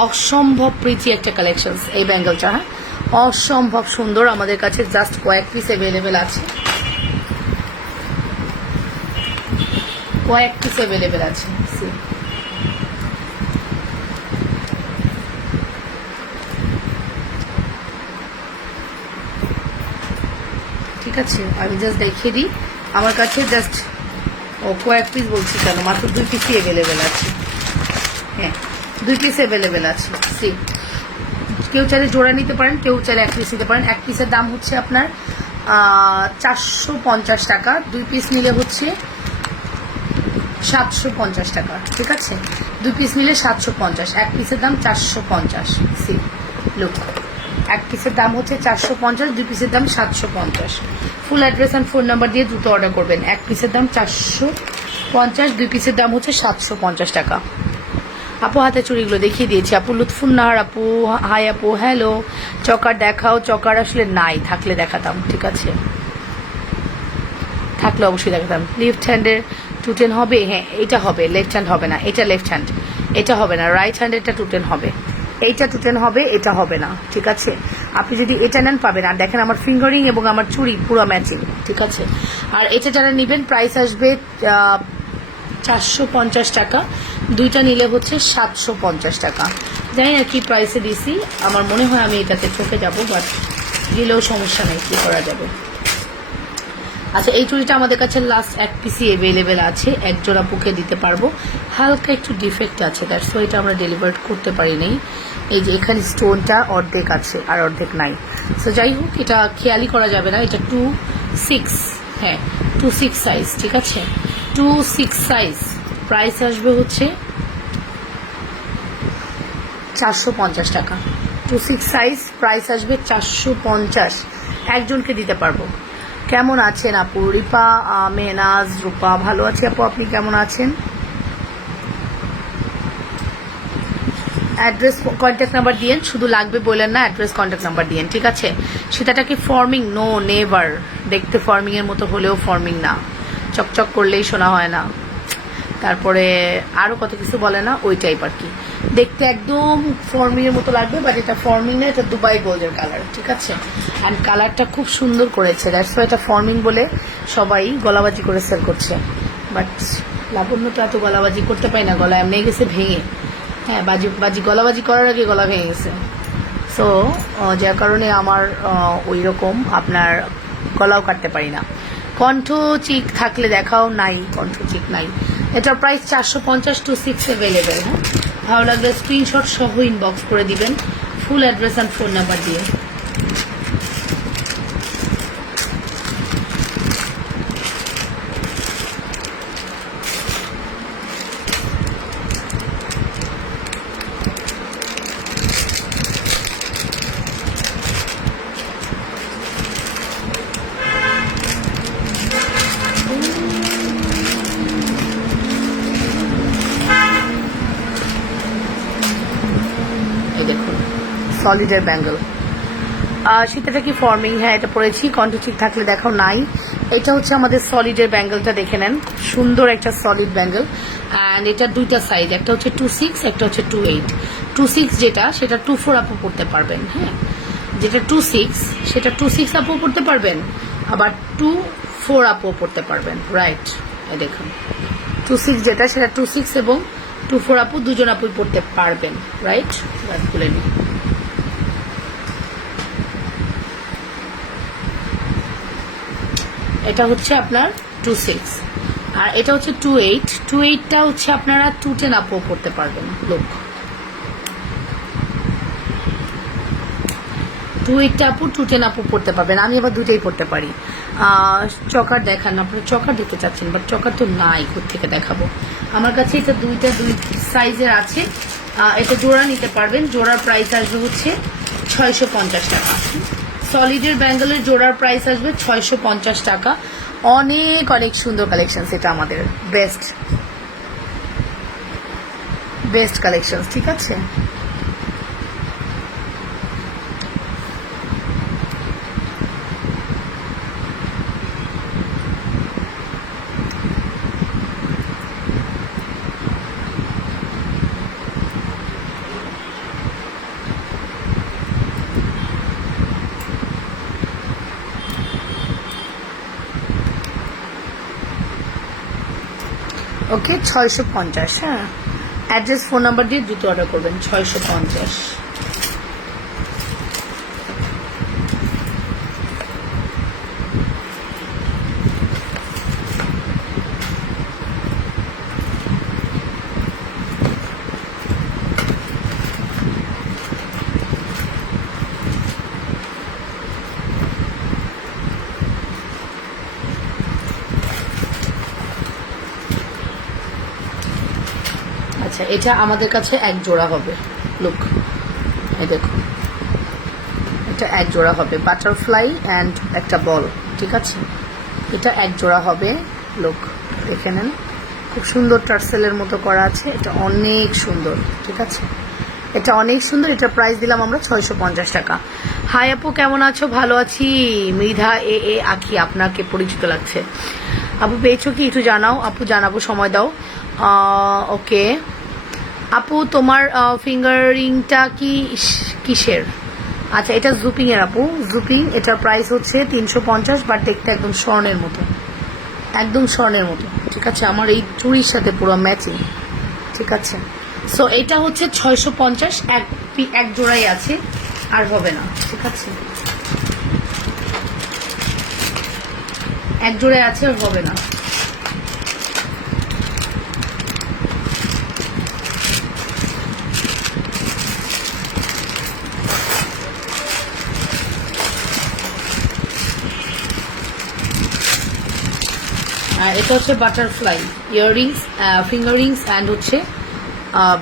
অসম্ভব প্রিটি একটা কালেকশন। এই ব্যাঙ্গলটা হ্যাঁ অসম্ভব সুন্দর। আমাদের কাছে জাস্ট কয়েক পিস অ্যাভেলেবেল আছে, কয়েক পিস অ্যাভেলেবেল আছে। ঠিক আছে, আমি জাস্ট দেখিয়ে দিই। আমার কাছে জাস্ট কয়েক পিস বলছি কেন, মাত্র 2 পিসই অ্যাভেলেবেল আছে। হ্যাঁ, 2 পিস অ্যাভেলেবেল আছে। সি, কেউ চাইলে জোড়া নিতে পারেন, কেউ চাইলে 1 পিস নিতে পারেন। 1 পিসের দাম হচ্ছে আপনার 450 টাকা। 2 পিস নিলে হচ্ছে 750 টাকা, ঠিক আছে। 2 পিস নিলে 750, 1 পিসের দাম 450। সি লুক, এক পিসের দাম হচ্ছে 450, 2 পিসের দাম 750। ফুল অ্যাড্রেস অ্যান্ড ফোন নাম্বার দিয়ে দুটো অর্ডার করবেন। এক পিসের দাম 450, 2 পিসের দাম হচ্ছে 750 টাকা। আপু হাতে চুড়িগুলো দেখিয়ে দিয়েছি। আপু লুৎফুন্নাহার আপু, হাই আপু, হ্যালো। চকার দেখাও। চকার আসলে নাই, থাকলে দেখাতাম, ঠিক আছে, থাকলে অবশ্যই দেখাতাম। লেফট হ্যান্ডের 210 হবে? হ্যাঁ, এটা হবে। লেফট হ্যান্ড হবে না, এটা লেফট হ্যান্ড, এটা হবে না। রাইট হ্যান্ডেরটা 210 হবে, এইটা 210 হবে, এটা হবে না, ঠিক আছে। আপনি যদি এটা নেন পাবেন। আর দেখেন আমার ফিঙ্গারিং এবং আমার চুড়ি পুরো ম্যাচিং, ঠিক আছে। আর এটা যারা নেবেন প্রাইস আসবে 450 টাকা, দুইটা নিলে হচ্ছে 750 টাকা। জানি না কি প্রাইসে দিছি, আমার মনে হয় আমি এটাতে ঠকে যাবো, বাট দিলেও সমস্যা নেই, কি করা যাবে। আচ্ছা, এই চুড়িটা আমাদের কাছে লাস্ট এক পিসি অ্যাভেলেবেল আছে, এক জোড়া বুকে দিতে পারবো। হালকা একটু ডিফেক্ট আছে, দ্যাটস ওয়াই এটা আমরা ডেলিভার করতে পারি নাই। এই যে এখানে স্টোনটা অর্ধেক আছে আর অর্ধেক নাই, সো যাই হোক এটা খেয়ালই করা যাবে না। এটা 26, হ্যাঁ 26 সাইজ, ঠিক আছে, 26 সাইজ। প্রাইস আসবে হচ্ছে 450 টাকা। 26 সাইজ, প্রাইস আসবে 450, একজনকে দিতে পারবো। কেমন আছেন আপু? রিপা মেহনাজ রূপা, ভালো আছি আপু, আপনি কেমন আছেন? অ্যাড্রেস কন্ট্যাক্ট নাম্বার দিয়েন, শুধু লাগবে বললেন না, অ্যাড্রেস কন্ট্যাক্ট নাম্বার দিয়েন, ঠিক আছে। সেটাটা কি ফর্মিং? No, never. দেখতে ফর্মিং এর মতো হলেও ফর্মিং না, চকচক করলেই শোনা হয় না, তারপরে আরও কত কিছু বলে না, ওই টাইপ আর কি। দেখতে একদম ফর্মিং এর মতো লাগবে, বাট এটা ফর্মিং না, এটা দুবাই গোল্ডের কালার, ঠিক আছে। অ্যান্ড কালারটা খুব সুন্দর করেছে, দ্যাটস ওয়াই এটা ফর্মিং বলে সবাই গলাবাজি করে সেল করছে। বাট লাবণ্য তো এত গলাবাজি করতে পারি না, গলা এমনি গেছে ভেঙে, হ্যাঁ গলাবাজি করার আগে গলা ভেঙে গেছে। সো যার কারণে আমার ওই রকম আপনার গলাও কাটতে পারি না। কণ্ঠ চিক থাকলে দেখাও, নাই, কণ্ঠ চিক নাই। এটার প্রাইস 450, 26 অ্যাভেলেবেল। হ্যাঁ, ভালো লাগলে স্ক্রিনশট সহ ইনবক্স করে দিবেন ফুল অ্যাড্রেস অ্যান্ড ফোন নাম্বার দিয়ে। দেখুন সলিডের ব্যাঙ্গেল, সেটাটা কি ফর্মিং? হ্যাঁ, এটা পরেছি। কণ্ঠ ঠিক থাকলে দেখাও, নাই। এটা হচ্ছে আমাদের সলিডের ব্যাঙ্গেলটা, দেখে নেন, সুন্দর একটা সলিড ব্যাঙ্গেল। অ্যান্ড এটা দুইটা সাইজ, একটা হচ্ছে 26, একটা হচ্ছে 28। 26 যেটা, সেটা 24 আপু পড়তে পারবেন। হ্যাঁ, যেটা 26 সেটা 26 আপু পড়তে পারবেন, আবার 24 আপু পড়তে পারবেন, রাইট। এই দেখুন 26 যেটা, সেটা 26 এবং 24 আপু দুজন আপুই পড়তে পারবেন, রাইট। খুলে নিই। এটা হচ্ছে আপনার 26, আর এটা হচ্ছে 28। 28টা হচ্ছে আপনারা 210 আপও পড়তে পারবেন। লোক 28টা আপু 210 আপু পড়তে পারবেন, আমি আবার দুটোই পড়তে পারি। চকার দেখান, আপনারা চকার দিতে চাচ্ছেন, বাট চকার তো নাই, কোত্থেকে দেখাবো। আমার কাছে এটা দুই সাইজের আছে। এটা জোড়া নিতে পারবেন, জোড়ার প্রাইস আসবে হচ্ছে 650 টাকা। সলিডের ব্যাঙ্গলের জোড়ার প্রাইস আসবে 650 টাকা। অনেক অনেক সুন্দর কালেকশন, এটা আমাদের বেস্ট কালেকশন, ঠিক আছে। ওকে, 650। হ্যাঁ, অ্যাড্রেস ফোন নাম্বার দিয়ে দুটো অর্ডার করবেন, 650। আচ্ছা, এটা আমাদের কাছে এক জোড়া হবে। লুক, এই দেখুন, এটা এক জোড়া হবে, বাটারফ্লাই অ্যান্ড একটা বল, ঠিক আছে? এটা এক জোড়া হবে। লোক দেখে নেন, খুব সুন্দর টার্সেলের মতো করা আছে, এটা অনেক সুন্দর, ঠিক আছে? এটা অনেক সুন্দর। এটা প্রাইস দিলাম আমরা 650 টাকা। হাই আপু, কেমন আছো? ভালো আছি। মৃধা এ আখি, আপনাকে পরিচিত লাগছে। আপু পেয়েছো কি একটু জানাও। আপু জানাবো, সময় দাও। ওকে আপু, তোমার ফিঙ্গারিংটা কিসের? আচ্ছা, এটা জুপিং এর আপু, জুপিং। এটার প্রাইস হচ্ছে 350, বাট দেখতে একদম স্বর্ণের মতো, একদম স্বর্ণের মতো, ঠিক আছে? আমার এই চুড়ির সাথে পুরো ম্যাচিং, ঠিক আছে? সো এটা হচ্ছে 650, এক জোড়াই আছে, আর হবে না, ঠিক আছে? এক জোড়ায় আছে, আর হবে না। আর এটা হচ্ছে বাটারফ্লাই ইয়াররিংস, ফিঙ্গারিংস অ্যান্ড হচ্ছে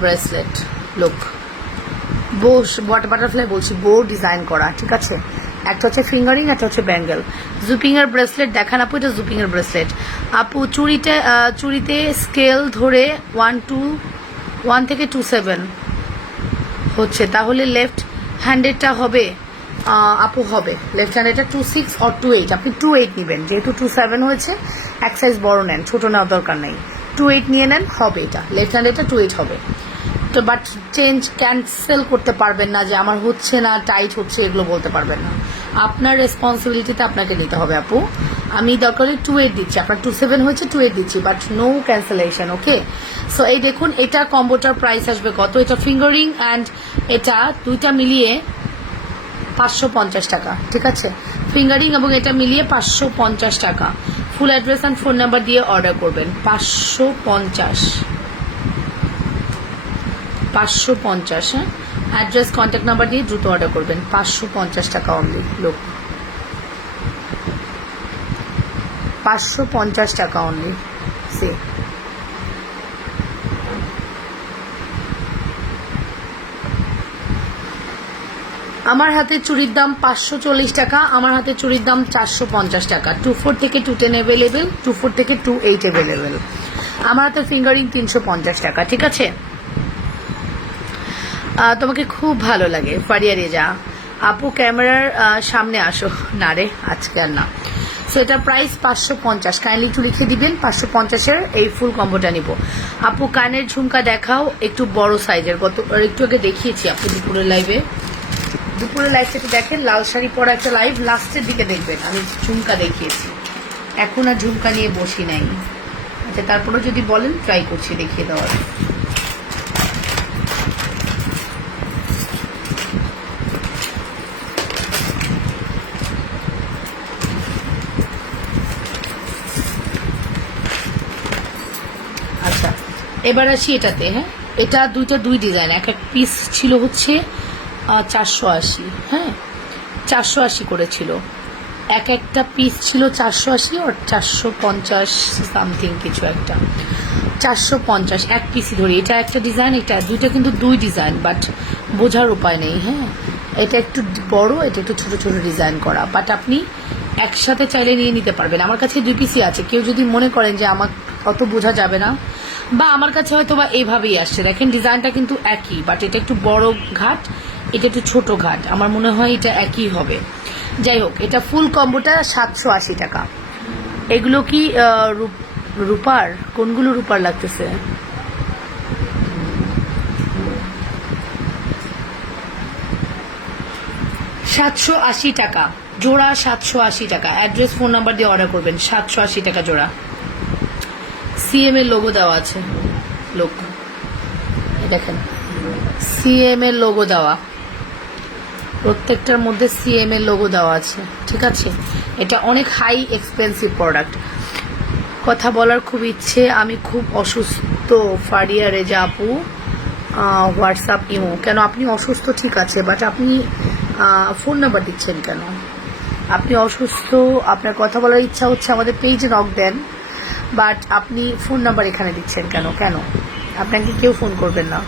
ব্রেসলেট। লুক, বো বাটারফ্লাই বলছি, বো ডিজাইন করা, ঠিক আছে? একটা হচ্ছে ফিঙ্গারিং, একটা হচ্ছে ব্যাঙ্গেল। জুপিং এর ব্রেসলেট দেখান আপু, এটা জুপিং এর ব্রেসলেট। আপু চুড়িতে স্কেল ধরে 1 থেকে 27 হচ্ছে, তাহলে লেফট হ্যান্ডেডটা হবে? আপু হবে, লেফট হ্যান্ডেডটা 26 অর 28। আপনি 28 নেবেন, যেহেতু 27 হয়েছে, এক সাইজ বড় নেন, ছোট নেওয়ার দরকার নেই। 28 নিয়ে নেন, হবে এটা লেফট হ্যান্ডেডটা 28 হবে। তো বাট ক্যান্সেল করতে পারবেন না যে আমার হচ্ছে না, টাইট হচ্ছে, এগুলো বলতে পারবেন না। আপনার রেসপন্সিবিলিটিতে আপনাকে নিতে হবে আপু। আমি দরকারে 28 দিচ্ছি, আপনার 27 হয়েছে, 28 দিচ্ছি, but no cancellation, okay? So এই দেখুন, এটা কম্বোটার প্রাইস আসবে কত? এটা ফিঙ্গারিং অ্যান্ড এটা দুইটা মিলিয়ে 550 টাকা, ঠিক আছে? ফিঙ্গারিং এবং এটা মিলিয়ে 550 টাকা। ফুল অ্যাড্রেস অ্যান্ড ফোন নাম্বার দিয়ে অর্ডার করবেন। 550, হ্যাঁ? অ্যাড্রেস, কন্ট্যাক্ট নাম্বার দিয়ে দ্রুত অর্ডার করবেন। 550 টাকা অনলি। লোক, 550 টাকা অনলি। সে আমার হাতে চুড়ির দাম 540 টাকা, আমার হাতে চুড়ির দাম 450 টাকা। 24 থেকে 210 অ্যাভেলেবেল, 24 থেকে 28 অ্যাভেলেবেল। আমার হাতে ফিঙ্গারিং 350 টাকা, ঠিক আছে? তোমাকে খুব ভালো লাগে, ফারিয়া রেজা আপু। ক্যামেরার সামনে আসো। না রে, আজকে আর না। সো এটা প্রাইস 550, কাইন্ডলি একটু লিখে দিবেন। 550-এর এই ফুল কম্বোটা নিব। আপু কানের ঝুমকা দেখাও, একটু বড় সাইজের। একটু আগে দেখিয়েছি আপু দুপুরের লাইভে। দুপুরের লাইভটা একটু দেখেন, লাল শাড়ি পরা একটা লাইভ, লাস্টের দিকে দেখবেন আমি ঝুমকা দেখিয়েছি। এখন আর ঝুমকা নিয়ে বসি নাই। আচ্ছা, তারপরে যদি বলেন ট্রাই করছি দেখিয়ে দেওয়ার। আচ্ছা, এবার আসি এটাতে। হ্যাঁ, এটা দুই ডিজাইন, এক পিস ছিল হচ্ছে 480, হ্যাঁ 480 করেছিল। একটা পিস ছিল 480 আর 450 সামথিং কিছু একটা। 450 এক পিসই ধরি। এটা একটা ডিজাইন, এটা দুইটা কিন্তু দুই ডিজাইন, বাট বোঝার উপায় নেই। হ্যাঁ, এটা একটু বড়, এটা একটু ছোট ছোট ডিজাইন করা, বাট আপনি একসাথে চাইলে নিয়ে নিতে পারবেন। আমার কাছে 2 পিসই আছে। কেউ যদি মনে করেন যে আমার অত বোঝা যাবে না, বা আমার কাছে হয়তো বা এইভাবেই আসছে, দেখেন ডিজাইনটা কিন্তু একই, বাট এটা একটু বড় ঘাট, এটা একটু ছোট ঘাট। আমার মনে হয় এটা একই হবে। যাই হোক, এটা ফুল কম্বোটা 780 টাকা। এগুলো কি রূপার? কোনগুলো রূপার লাগতেছে? $780 টাকা জোড়া, 780 টাকা। অ্যাড্রেস, ফোন নাম্বার দিয়ে অর্ডার করবেন। 780 টাকা জোড়া। সিএম এর লোগো দেওয়া আছে। লোক দেখেন, সিএম এর লোগো দেওয়া, প্রত্যেকটার মধ্যে সিএম এর লোগো দেওয়া আছে, ঠিক আছে? এটা অনেক হাই এক্সপেন্সিভ প্রোডাক্ট। কথা বলার খুব ইচ্ছে, আমি খুব অসুস্থ। ফারিয়া রেজা আপু, হোয়াটসঅ্যাপ ইমো। কেন আপনি অসুস্থ? ঠিক আছে, বাট আপনি ফোন নাম্বার দিচ্ছেন কেন? আপনি অসুস্থ, আপনার কথা বলার ইচ্ছা হচ্ছে, আমাদের পেজে নক দেন, বাট আপনি ফোন নাম্বার এখানে দিচ্ছেন কেন? কেন আপনাকে কেউ ফোন করবেন না?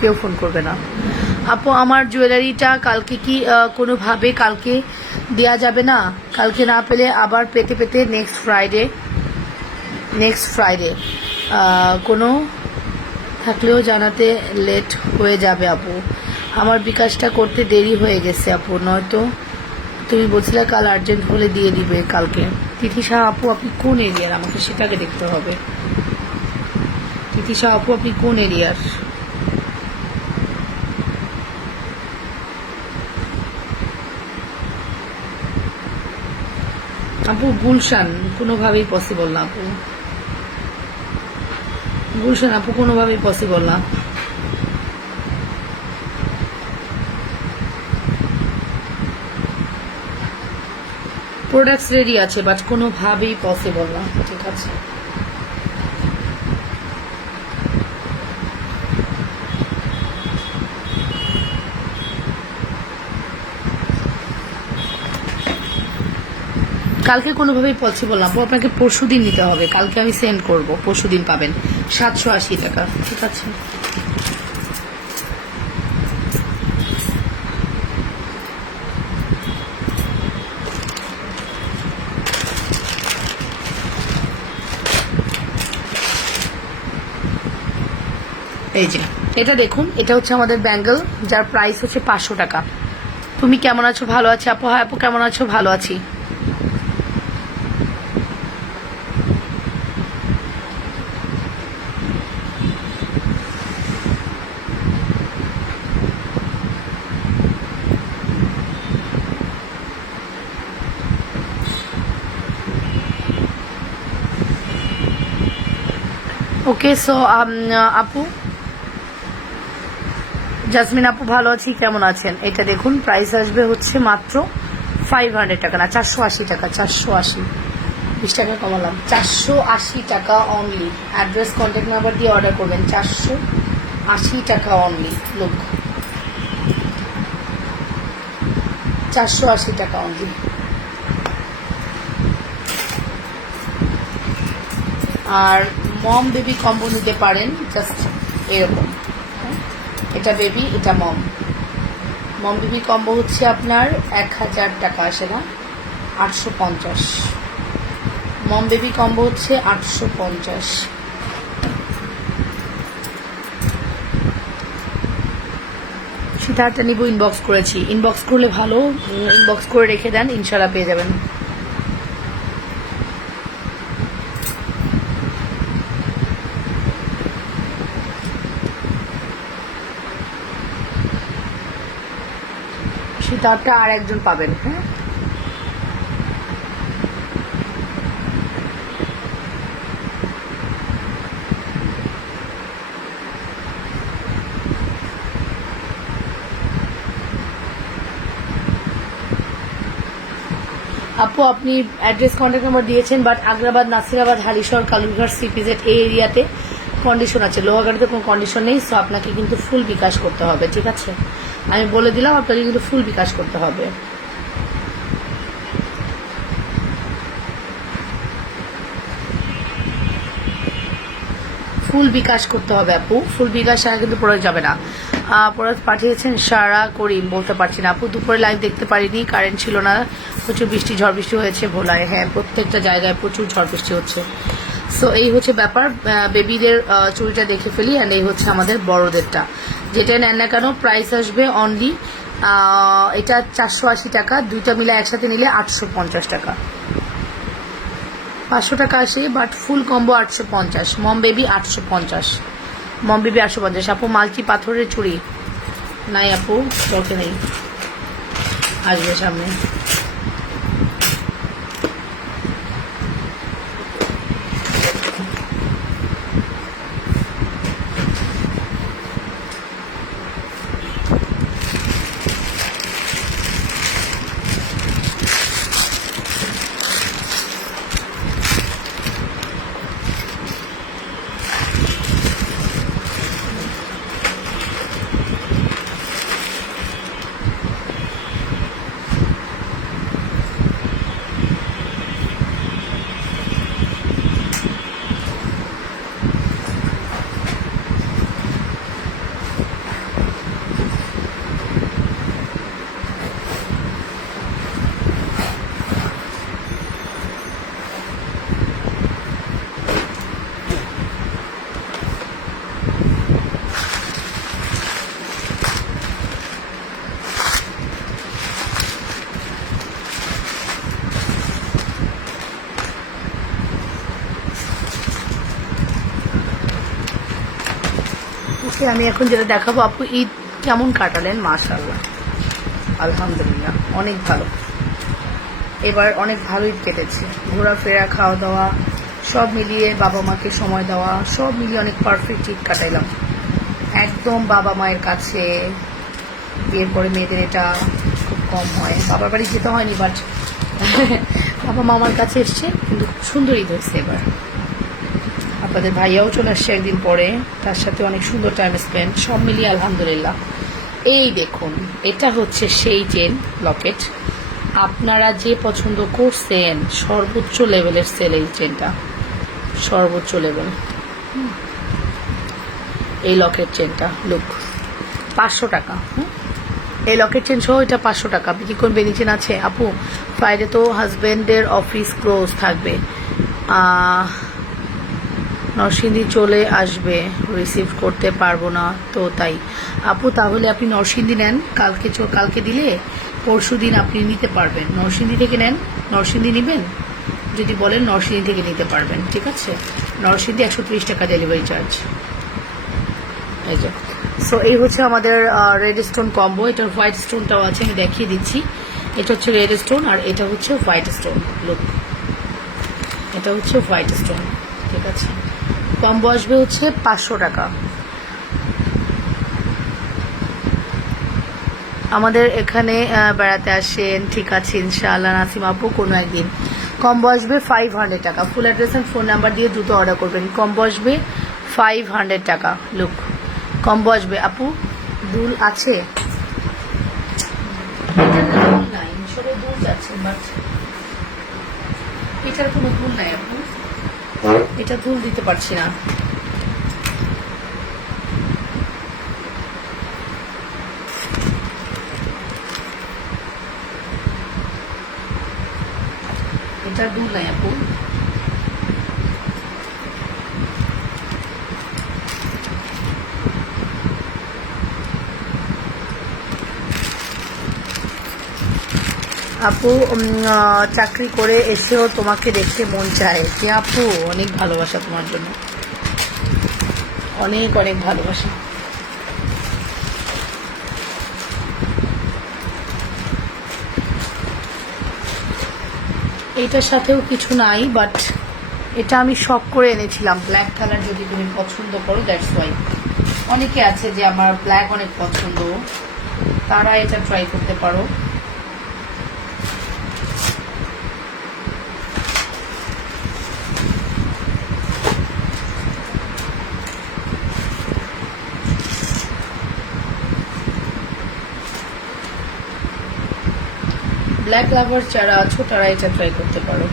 কেউ ফোন করবে না। আপু আমার জুয়েলারিটা কালকে কি কোনোভাবে কালকে দেওয়া যাবে না? কালকে না পেলে আবার পেতে পেতে নেক্সট ফ্রাইডে কোনো থাকলেও জানাতে লেট হয়ে যাবে আপু। আমার বিকাশটা করতে দেরি হয়ে গেছে আপু, নয়তো তুমি বলছিলে কাল আর্জেন্ট হলে দিয়ে দিবে কালকে। তিথিশা আপু আপনি কোন এরিয়ার, আমাকে সেটাকে দেখতে হবে। তিথিশা আপু আপনি কোন এরিয়ার? আপু গুলশান কোনোভাবেই পসিবল না আপু, গুলশান আপু কোনোভাবেই পসিবল না। প্রোডাক্টস রেডি আছে বাট কোনোভাবেই পসিবল না। ঠিক আছে, কালকে কোনোভাবেই পসিবল না আপু, আপনাকে পরশু দিন নিতে হবে। কালকে আমি সেন্ড করব, পরশু দিন পাবেন 780 টাকা। ঠিক আছে, এই যে এটা দেখুন, এটা হচ্ছে আমাদের ব্যাঙ্গেল, যার প্রাইস হচ্ছে 500 টাকা। তুমি কেমন আছো? ভালো আছি আপু। হ্যাঁ আপু কেমন আছো? ভালো আছি। ওকে সো আপু জাসমিন আপু ভালো আছি, কেমন আছেন? এটা দেখুন প্রাইস আসবে হচ্ছে মাত্র 500 টাকা, না 480 টাকা। 480, 20 টাকা কমালাম। 480 টাকা অনলি। অ্যাড্রেস কন্ট্যাক্ট নাম্বার দিয়ে অর্ডার করবেন। 480 টাকা অনলি। লোক 480 টাকা অনলি। আর মম বেবি কম্বো নিতে পারেন, জাস্ট এরকম। এটা বেবি, এটা মম। মম বেবি কম্বো হচ্ছে আপনার 1000 টাকা, আসে না 850। মম বেবি কম্বো হচ্ছে 850। সেটা নিব, ইনবক্স করেছি। ইনবক্স করলে ভালো, ইনবক্স করে রেখে দেন, ইনশাল্লাহ পেয়ে যাবেন। সেটা আর একজন পাবেন। হ্যাঁ আপু আপনি অ্যাড্রেস কন্ট্যাক্ট নাম্বার দিয়েছেন, বাট আগ্রাবাদ, নাসিরাবাদ, হালিশহর, কালুরঘাট, সিপিজেড এই এরিয়াতে কন্ডিশন আছে, লোহাগাড়িতে কোনো কন্ডিশন নেই। সো আপনাকে কিন্তু ফুল বিকাশ করতে হবে। ঠিক আছে, আমি বলে দিলাম, আপনাকে কিন্তু ফুল বিকাশ করতে হবে। ফুল বিকাশ করতে হবে আপু, ফুল বিকাশ ছাড়া কিন্তু প্রোডাক্ট যাবে না। প্রোডাক্ট পাঠিয়েছেন সারা করিম, বলতে পারছি না আপু, দুপুরে লাইভ দেখতে পারিনি, কারেন্ট ছিল না, প্রচুর বৃষ্টি, ঝড় বৃষ্টি হয়েছে ভোলায়। হ্যাঁ প্রত্যেকটা জায়গায় প্রচুর ঝড় বৃষ্টি হচ্ছে। সো এই হচ্ছে ব্যাপার। বেবিদের চুড়িটা দেখে ফেলি। অ্যান্ড এই হচ্ছে আমাদের বড়দেরটা, যেটা নেন না কেন প্রাইস আসবে অনলি, এটা 480 টাকা, দুইটা মিলে একসাথে নিলে 850 টাকা। 500 টাকা আসে, but full combo 850। Mom baby 850, mom baby 850। আপু মাল্টি পাথরের চুড়ি নাই আপু, স্টকে নেই, আসবে সামনে। ওকে, আমি এখন যেটা দেখাবো, আপু ঈদ কেমন কাটালেন? মাশাআল্লাহ, আলহামদুলিল্লাহ অনেক ভালো, এবার অনেক ভালো ঈদ কেটেছে। ঘোরাফেরা, খাওয়া দাওয়া সব মিলিয়ে, বাবা মাকে সময় দেওয়া, সব মিলিয়ে অনেক পারফেক্ট ঈদ কাটাইলাম। একদম বাবা মায়ের কাছে। বিয়ের পরে মেয়েদের এটা খুব কম হয়, বাবার বাড়ি যেতে হয়নি, বাট বাবা মামার কাছে এসছে, কিন্তু খুব সুন্দর ঈদ হয়েছে এবার। আপনাদের ভাইয়াও চলে আসছে একদিন পরে, তার সাথে অনেক সুন্দর টাইম স্পেন্ড, সব মিলিয়ে আলহামদুলিল্লাহ। এই দেখুন, এটা হচ্ছে সেই চেন লকেট, আপনারা যে পছন্দ করছেন, সর্বোচ্চ লেভেলের সেল এই চেনটা, সর্বোচ্চ লেভেল। এই লকেট চেনটা লুক 500 টাকা। এই লকেট চেন সহ এটা 500 টাকা। আপনি কি কোন বেনি চেন আছে? আপু ফ্রাইডে তো হাজবেন্ডের অফিস ক্লোজ থাকবে, নরসিংদী চলে আসবে, রিসিভ করতে পারবো না তো তাই। আপু তাহলে আপনি নরসিংদী নেন, কালকে দিলে পরশু দিন আপনি নিতে পারবেন। নরসিংদী থেকে নেন, নরসিংদী নেবেন যদি বলেন নরসিংদী থেকে নিতে পারবেন, ঠিক আছে। নরসিংদী 130 টাকা ডেলিভারি চার্জ। এই যে, সো এই হচ্ছে আমাদের রেড স্টোন কম্বো। এটার হোয়াইট স্টোনটাও আছে, আমি দেখিয়ে দিচ্ছি। এটা হচ্ছে রেড স্টোন আর এটা হচ্ছে হোয়াইট স্টোন। লুক, এটা হচ্ছে হোয়াইট স্টোন, ঠিক আছে। কম্বো আসবে হচ্ছে 500 টাকা। আমাদের এখানে বেড়াতে আসেন, ঠিক আছে ইনশাআল্লাহ নাসিম আপু, কোনো একদিন। কম্বো আসবে 500 টাকা। ফুল অ্যাড্রেস অ্যান্ড ফোন নাম্বার দিয়ে দ্রুত অর্ডার করবেন। কম্বো আসবে 500 টাকা। লুক, কম্বো আসবে। আপু দুল আছে? দুল নাই, সবাই দুল যাচ্ছে, বাট এটার কোনো দুল নাই আপু, এটা দুল দিতে পারছি না। এটা দুল নাই আপু। আপু চাকরি করে এসেও তোমাকে দেখতে মন চায়। যে আপু, অনেক ভালোবাসা তোমার জন্য, অনেক অনেক ভালোবাসা। এইটার সাথেও কিছু নাই, বাট এটা আমি শখ করে এনেছিলাম। ব্ল্যাক কালার যদি তুমি পছন্দ করো, দ্যাটস ওয়াই। অনেকে আছে যে আমার ব্ল্যাক অনেক পছন্দ, তারা এটা ট্রাই করতে পারো। ব্ল্যাক লাভার যারা আছো তারা এটা ট্রাই করতে পারো।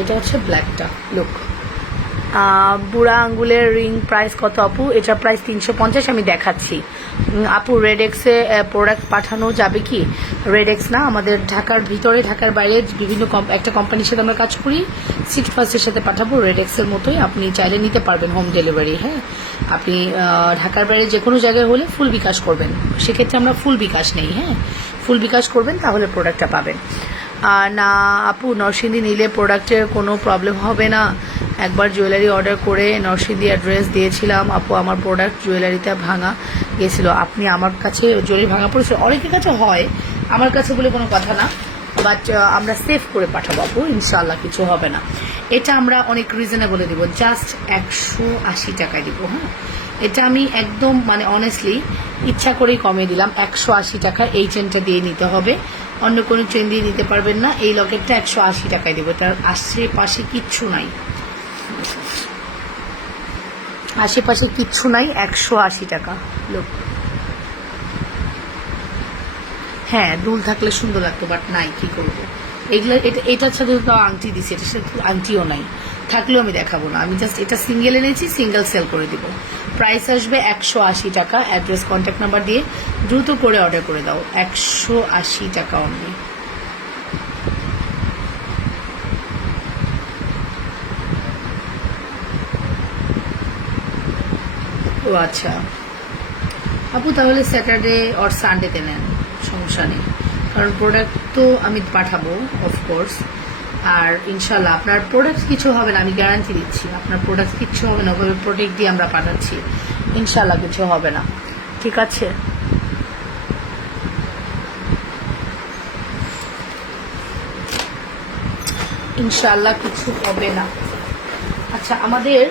এটা হচ্ছে ব্ল্যাকটা। লুক, বুড়া আঙ্গুলের রিং প্রাইস কত আপু? এটা প্রাইস 350। আমি দেখাচ্ছি। আপু রেড এক্সে প্রোডাক্ট পাঠানো যাবে কি? রেড এক্স না, আমাদের ঢাকার ভিতরে, ঢাকার বাইরে বিভিন্ন একটা কোম্পানির সাথে আমরা কাজ করি, সিট ফার্স্টের সাথে পাঠাবো। রেড এক্সের মতোই আপনি চাইলে নিতে পারবেন হোম ডেলিভারি। হ্যাঁ, আপনি ঢাকার বাইরে যে কোনো জায়গায় হলে ফুল বিকাশ করবেন, সেক্ষেত্রে আমরা ফুল বিকাশ নেই। হ্যাঁ, ফুল বিকাশ করবেন, তাহলে প্রোডাক্টটা পাবেন। না আপু, নরসিংদী নিলে প্রোডাক্টের কোনো প্রবলেম হবে না? একবার জুয়েলারি অর্ডার করে নরসিংদী অ্যাড্রেস দিয়েছিলাম আপু, আমার প্রোডাক্ট জুয়েলারিতে ভাঙা গেছিলো। আপনি আমার কাছে জুয়েলারি ভাঙা পড়েছে, অনেকের কাছে হয়, আমার কাছে বলে কোনো কথা না, বাট আমরা সেভ করে পাঠাবো আপু, ইনশাল্লাহ কিছু হবে না। এটা আমরা অনেক রিজনেবলে দিব, জাস্ট 180 টাকায় দিব। হ্যাঁ, এটা আমি একদম মানে অনেস্টলি ইচ্ছা করেই কমিয়ে দিলাম। 180 টাকা এই চেনটা দিয়ে নিতে হবে, অন্য কোনো চেন দিয়ে নিতে পারবেন না। এই লকেটটা 180 টাকায় দেবো, তার আশেপাশে কিচ্ছু নাই, আশেপাশে কিচ্ছু নাই। 180 টাকা। লোক, হ্যাঁ দুল থাকলে সুন্দর লাগতো, বাট নাই, কি করবো। এগুলো এটার সাথে তো আংটি দিছি, এটার সাথে আংটিও নাই, থাকলেও আমি দেখাবো না। আমি জাস্ট এটা সিঙ্গেল এনেছি, সিঙ্গেল সেল করে দিব। প্রাইস আসবে 180 টাকা। অ্যাড্রেস কন্ট্যাক্ট নাম্বার দিয়ে দ্রুত করে অর্ডার করে দাও। 180 টাকা অনলি। ও আচ্ছা আপু, তাহলে স্যাটারডে অর সানডেতে নেন, সমস্যা নেই। কারণ প্রোডাক্ট তো আমি পাঠাবো অফকোর্স, আর ইনশাল্লাহ আপনার প্রোডাক্ট কিছু হবে না, আমি গ্যারান্টি দিচ্ছি। আপনার প্রোডাক্ট কিচ্ছু হবে না, ওভাবে প্রোডাক্ট দিয়ে আমরা পাঠাচ্ছি, ইনশাল্লাহ কিছু হবে না। ঠিক আছে, ইনশাল্লাহ কিছু হবে না। আচ্ছা, আমাদের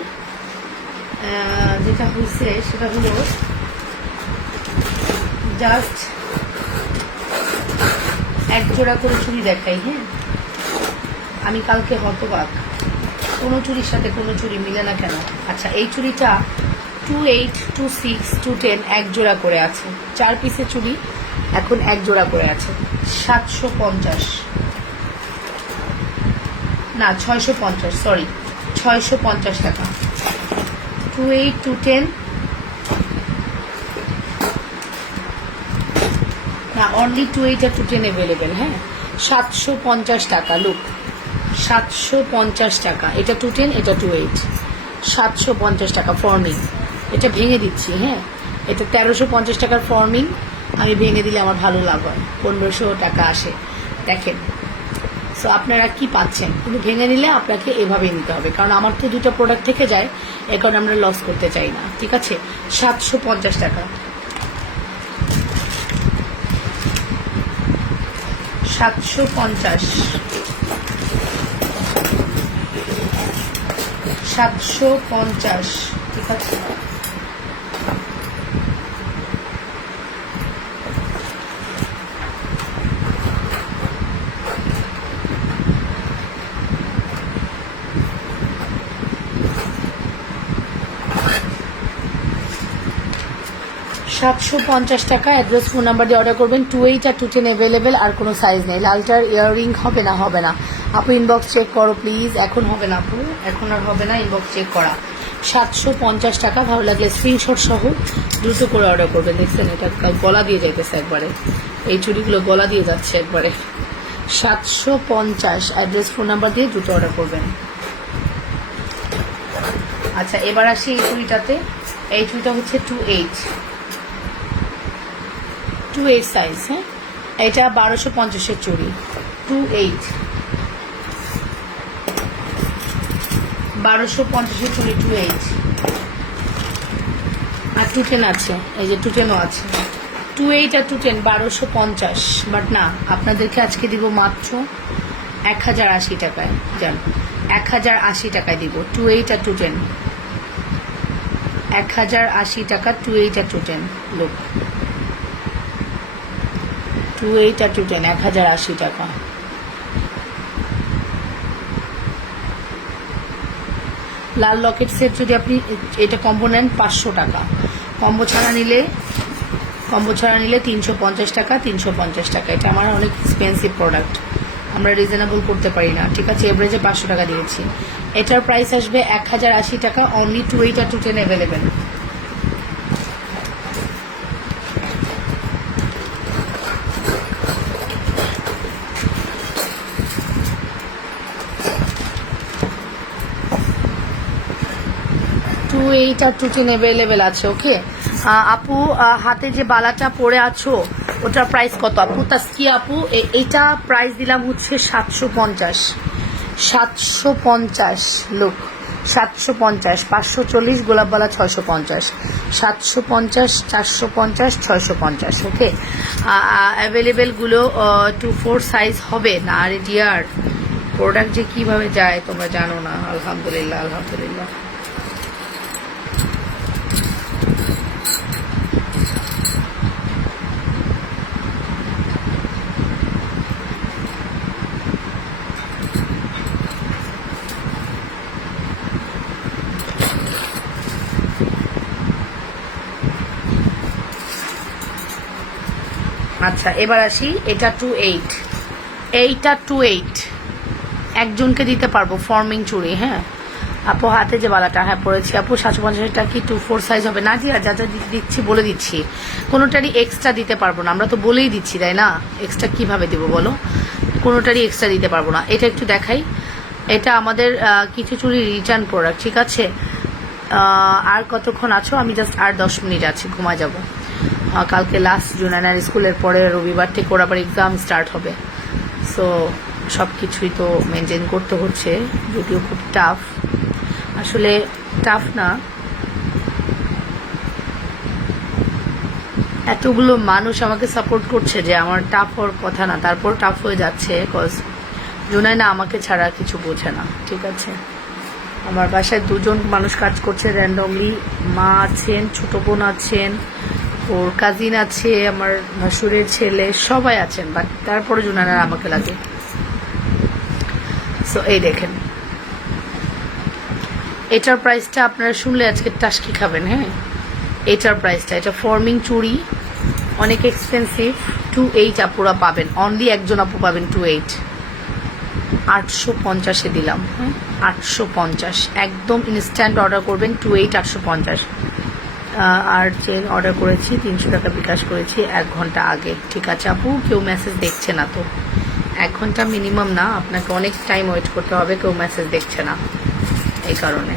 যেটা হয়েছে সেটা হলো জাস্ট এক জোড়া করে চুড়ি দেখাই। হ্যাঁ, আমি কালকে হতবাক, কোনো চুড়ির সাথে কোনো চুড়ি মিলে না কেন। আচ্ছা, এই চুড়িটা 28, 26, 210 এক জোড়া করে আছে, 4 পিসের চুড়ি এখন এক জোড়া করে আছে, 750 না 650, সরি 650 টাকা। 28, 210 না, অনলি 28 আর 210 অ্যাভেলেবেল। হ্যাঁ, 750 টাকা। লুক, 750 টাকা। এটা 210, এটা 28, 750 টাকা ফর্মিং। এটা ভেঙে দিচ্ছি। হ্যাঁ, এটা 1350 টাকার ফর্মিং, আমি ভেঙে দিলে আমার ভালো লাভ হয়, 1500 টাকা আসে। দেখেন, সো আপনারা কি পাচ্ছেন, কিন্তু ভেঙে নিলে আপনাকে এভাবেই নিতে হবে, কারণ আমার তো দুটো প্রোডাক্ট থেকে যায়, এ কারণে আমরা লস করতে চাই না। ঠিক আছে, 750 টাকা, 750, 750। ঠিক আছে, টাকা। অ্যাড্রেস, ফোন নাম্বার দিয়ে অর্ডার করবেন। 28 আর 210 অ্যাভেলেবেল, আর কোনো সাইজ নেই। লালটার ইয়াররিং হবে না, হবে না আপু, ইনবক্স চেক করো প্লিজ। এখন হবে না আপু, এখন আর হবে না, ইনবক্স চেক করা। 750 টাকা। ভালো লাগলে স্ক্রিনশট সহ দ্রুত করে অর্ডার করবেন। দেখছেন, এটা গলা দিয়ে যাইতেছে একবারে, এই চুড়িগুলো গলা দিয়ে যাচ্ছে একবারে। 750, অ্যাড্রেস, ফোন নাম্বার দিয়ে দ্রুত অর্ডার করবেন। আচ্ছা, এবার আসি এই চুড়িটাতে। এই চুড়িটা হচ্ছে 28 সাইজ। হ্যাঁ, এটা 1250-এর চুড়ি, 28, 1250-এর চুড়ি, 28। আর 210 আছে, এই যে 210ও আছে। 28 আর 210 1250, বাট না, আপনাদেরকে আজকে দিব মাত্র 1080 টাকায়। জান, 1080 টাকায় দিব 28 আর 210, 1080 টাকা, 28 আর 210। লোক, 28 আর 210, 1080 টাকা। লাল লকেট সেট যদি আপনি এটা কম্বো নেন 500 টাকা, কম্বো ছাড়া নিলে 350 টাকা, 350 টাকা। এটা আমার অনেক এক্সপেন্সিভ প্রোডাক্ট, আমরা রিজনেবল করতে পারি না। ঠিক আছে, এভারেজে 500 টাকা দিয়েছি। এটার প্রাইস আসবে 1080 টাকা, অনলি 28 আর 210 অ্যাভেলেবেল। এইট আর 210 অ্যাভেলেবেল আছে। ওকে আপু, হাতে যে বালাটা পরে আছো ওটার প্রাইস কত আপু? তাস্কিয়া আপু, এইটা প্রাইস দিলাম হচ্ছে 750, 750। লোক, 750, 540 গোলাপবালা 650, 750, 450, 650। ওকে, অ্যাভেলেবেলগুলো 2-4 সাইজ হবে না। আরে ডিয়ার, প্রোডাক্ট যে কীভাবে যায় তোমরা জানো না। আলহামদুলিল্লাহ, আলহামদুলিল্লাহ। আচ্ছা, এবার আসি, এটা 28, এইটা 28 একজনকে দিতে পারবো, ফর্মিং চুড়ি। হ্যাঁ আপু, হাতে যে বালাটা হ্যাঁ পরেছি আপু, 750 কি 2-4 সাইজ হবে না? জি, যা যা দিচ্ছি বলে দিচ্ছি, কোনোটারই এক্সট্রা দিতে পারবো না, আমরা তো বলেই দিচ্ছি তাই না? এক্সট্রা কিভাবে দেবো বলো, কোনোটারই এক্সট্রা দিতে পারবো না। এটা একটু দেখাই, এটা আমাদের কিছু চুড়ি রিটার্ন প্রোডাক্ট। ঠিক আছে, আর কতক্ষণ আছো? আমি জাস্ট আর 10 মিনিট আছি, ঘুমা যাব। কালকে লাস্ট জুনানার স্কুলের পরে রবিবার থেকে ওর আবার এক্সাম স্টার্ট হবে। সো সব কিছুই তো মেনটেন করতে হচ্ছে, যদিও খুব টাফ। আসলে টাফ না, এতগুলো মানুষ আমাকে সাপোর্ট করছে যে আমার টাফ হওয়ার কথা না, তারপর টাফ হয়ে যাচ্ছে। কজ জুনাইনা আমাকে ছাড়া কিছু বোঝে না, ঠিক আছে? আমার বাসায় 2জন মানুষ কাজ করছে র্যান্ডমলি। মা আছেন, ছোট বোন আছেন, ওর কাজিন আছে, আমার ভাসুরের ছেলে, সবাই আছেন, বাট তারপরে জুনাইনা আমাকে লাগে। সো এই দেখেন, এটার প্রাইসটা আপনারা শুনলে আজকে টাসকি খাবেন। হ্যাঁ, এটার প্রাইসটা, এটা ফর্মিং চুড়ি, অনেক এক্সপেন্সিভ। 28 আপুরা পাবেন, অনলি একজন আপু পাবেন 28। 850-এ দিলাম। হ্যাঁ, 850, একদম ইনস্ট্যান্ট অর্ডার করবেন। 28 850। আর চেন অর্ডার করেছি 300 টাকা বিকাশ করেছি 1 ঘন্টা আগে। ঠিক আছে আপু, কেউ মেসেজ দেখছে না তো? 1 ঘন্টা মিনিমাম না, আপনাকে অনেক টাইম ওয়েট করতে হবে, কেউ মেসেজ দেখছে না এই কারণে।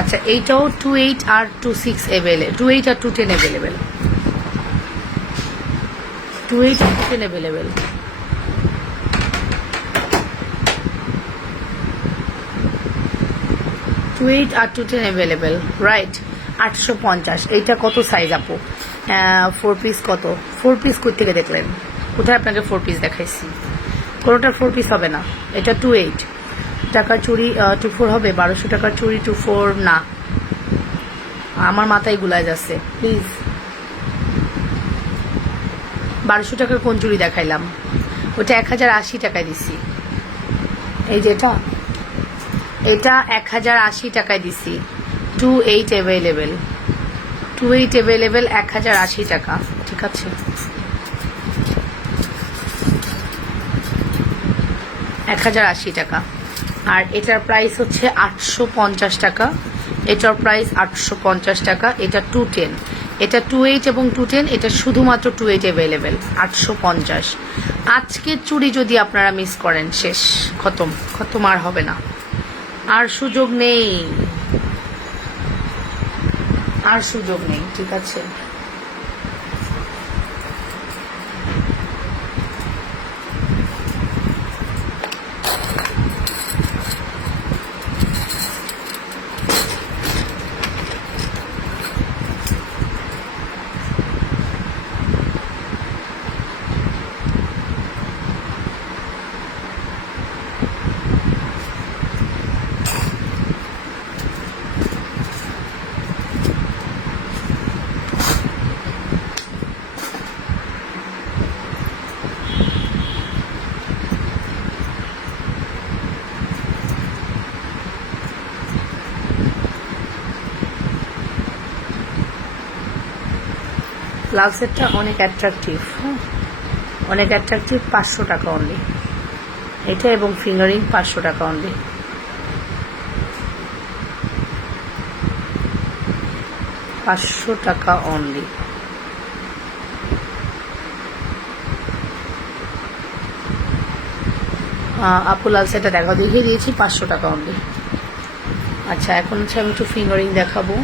আচ্ছা, এইটাও 28 আর 26 অ্যাভেলেবল, 28 আর 210 অ্যাভেলেবেল, 28 আর 210 অ্যাভেলেবেল। আর 210 অ্যাভেলেবেল, রাইট। 850। এইটা কত সাইজ আপু? 4 পিস কত? 4 পিস কই থেকে দেখলেন? কোথায় আপনাকে 4 পিস দেখাইছি? কোনোটার 4 পিস হবে না। এটা 28 টাকার চুড়ি 24 হবে। 1200 টাকার চুড়ি 24 না, আমার মাথায় গুলায় যাচ্ছে। প্লিজ, 1200 টাকার কোন চুড়ি দেখাইলাম? ওটা 1080 টাকায় দিছি। এই যেটা, এটা 1080 টাকায় দিছি। 28 অ্যাভেলেবেল, 28 অ্যাভেলেবেল, 1080 টাকা। ঠিক আছে, 1080 টাকা। আর এটার প্রাইস হচ্ছে 850 টাকা। এটার প্রাইস 850 টাকা। এটা 210, এটা 28 এবং 210, এটা শুধুমাত্র 28 অ্যাভেলেবেল, 850। আজকের চুড়ি যদি আপনারা মিস করেন, শেষ, খতম, খতম, আর হবে না, আর সুযোগ নেই, আর সুযোগ নেই। ঠিক আছে, ব্লাউজ সেটটা অনেক অ্যাট্রাকটিভ, হ্যাঁ, অনেক অ্যাট্রাকটিভ। 500 টাকা অনলি এটা, এবং ফিঙ্গারিং 500 টাকা অনলি। টাকা অনলি। আপু লাল সেটটা দেখাও, দেখিয়ে দিয়েছি, 500 টাকা অনলি। আচ্ছা, এখন হচ্ছে আমি একটু ফিঙ্গারিং দেখাবো।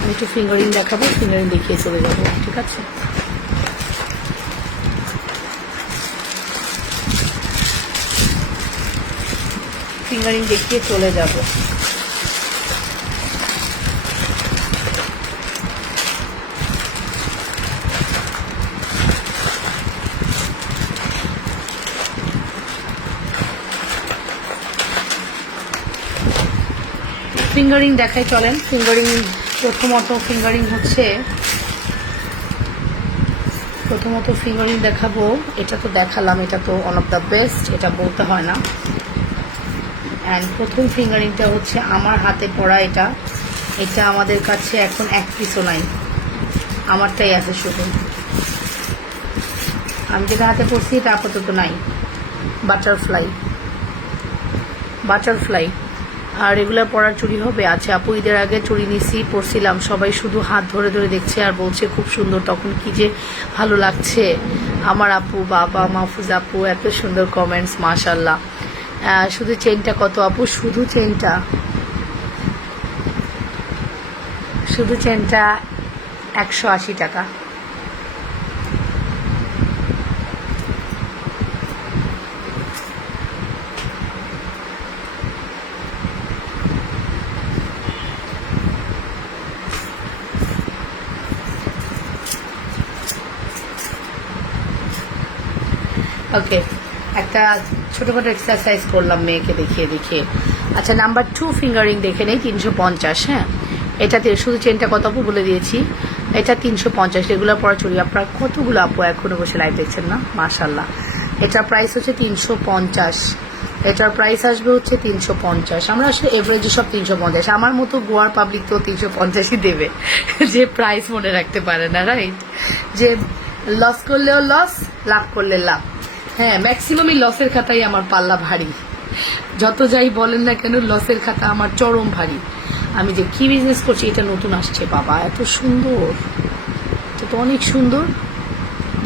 আমি একটু ফিঙ্গারিং দেখাবো, ফিঙ্গারিং দেখিয়ে চলে যাবো। ঠিক আছে, ফিঙ্গারিং দেখিয়ে চলে যাব। ফিঙ্গারিং দেখাই, চলেন। ফিঙ্গারিং প্রথমত ফিঙ্গারিং দেখাবো। এটা তো দেখালাম, এটা তো ওয়ান অফ দ্য বেস্ট, এটা বলতে হয় না। অ্যান্ড প্রথম ফিঙ্গারিংটা হচ্ছে আমার হাতে পড়া। এটা আমাদের কাছে এখন 1 পিসও নাই, আমারটাই আছে শুধু। আমি যেটা হাতে পড়ছি এটা আপাতত নাই। বাটারফ্লাই আর রেগুলার পরার চুড়ি হবে। আচ্ছা আপু, ঈদের আগে চুড়ি নিছি, পরছিলাম, সবাই শুধু হাত ধরে ধরে দেখছে আর বলছে খুব সুন্দর, তখন কি যে ভালো লাগছে। আমার আপু, বাবা, মাহফুজ আপু, এত সুন্দর কমেন্টস, মাশাল্লাহ। শুধু চেনটা কত আপু? শুধু চেনটা 180 টাকা। ওকে, একটা ছোটখাটো এক্সারসাইজ করলাম মেয়েকে দেখিয়ে দেখিয়ে। আচ্ছা, নাম্বার 2 ফিঙ্গারিং দেখে নেই, 350। হ্যাঁ, এটাতে শুধু চেনটা কত আপু বলে দিয়েছি, এটা 350। রেগুলার পরা চুড়ি। আপনার কতগুলো আপু এখনো বসে লাইভ দেখছেন না, মাশাল্লাহ। এটার প্রাইস হচ্ছে 350। এটার প্রাইস আসবে হচ্ছে 350। আমরা আসলে এভারেজে সব 350। আমার মতো গোয়ার পাবলিক তো 350ই দেবে, যে প্রাইস মনে রাখতে পারে না, রাইট? যে লস করলেও লস, লাভ করলে লাভ। হ্যাঁ, ম্যাক্সিমামই লসের খাতাই আমার পাল্লা ভারী। যত যাই বলেন না কেন, লসের খাতা আমার চরম ভারী। আমি যে কি বিজনেস করছি, এটা নতুন আসছে বাবা, এত সুন্দর, এটা তো অনেক সুন্দর।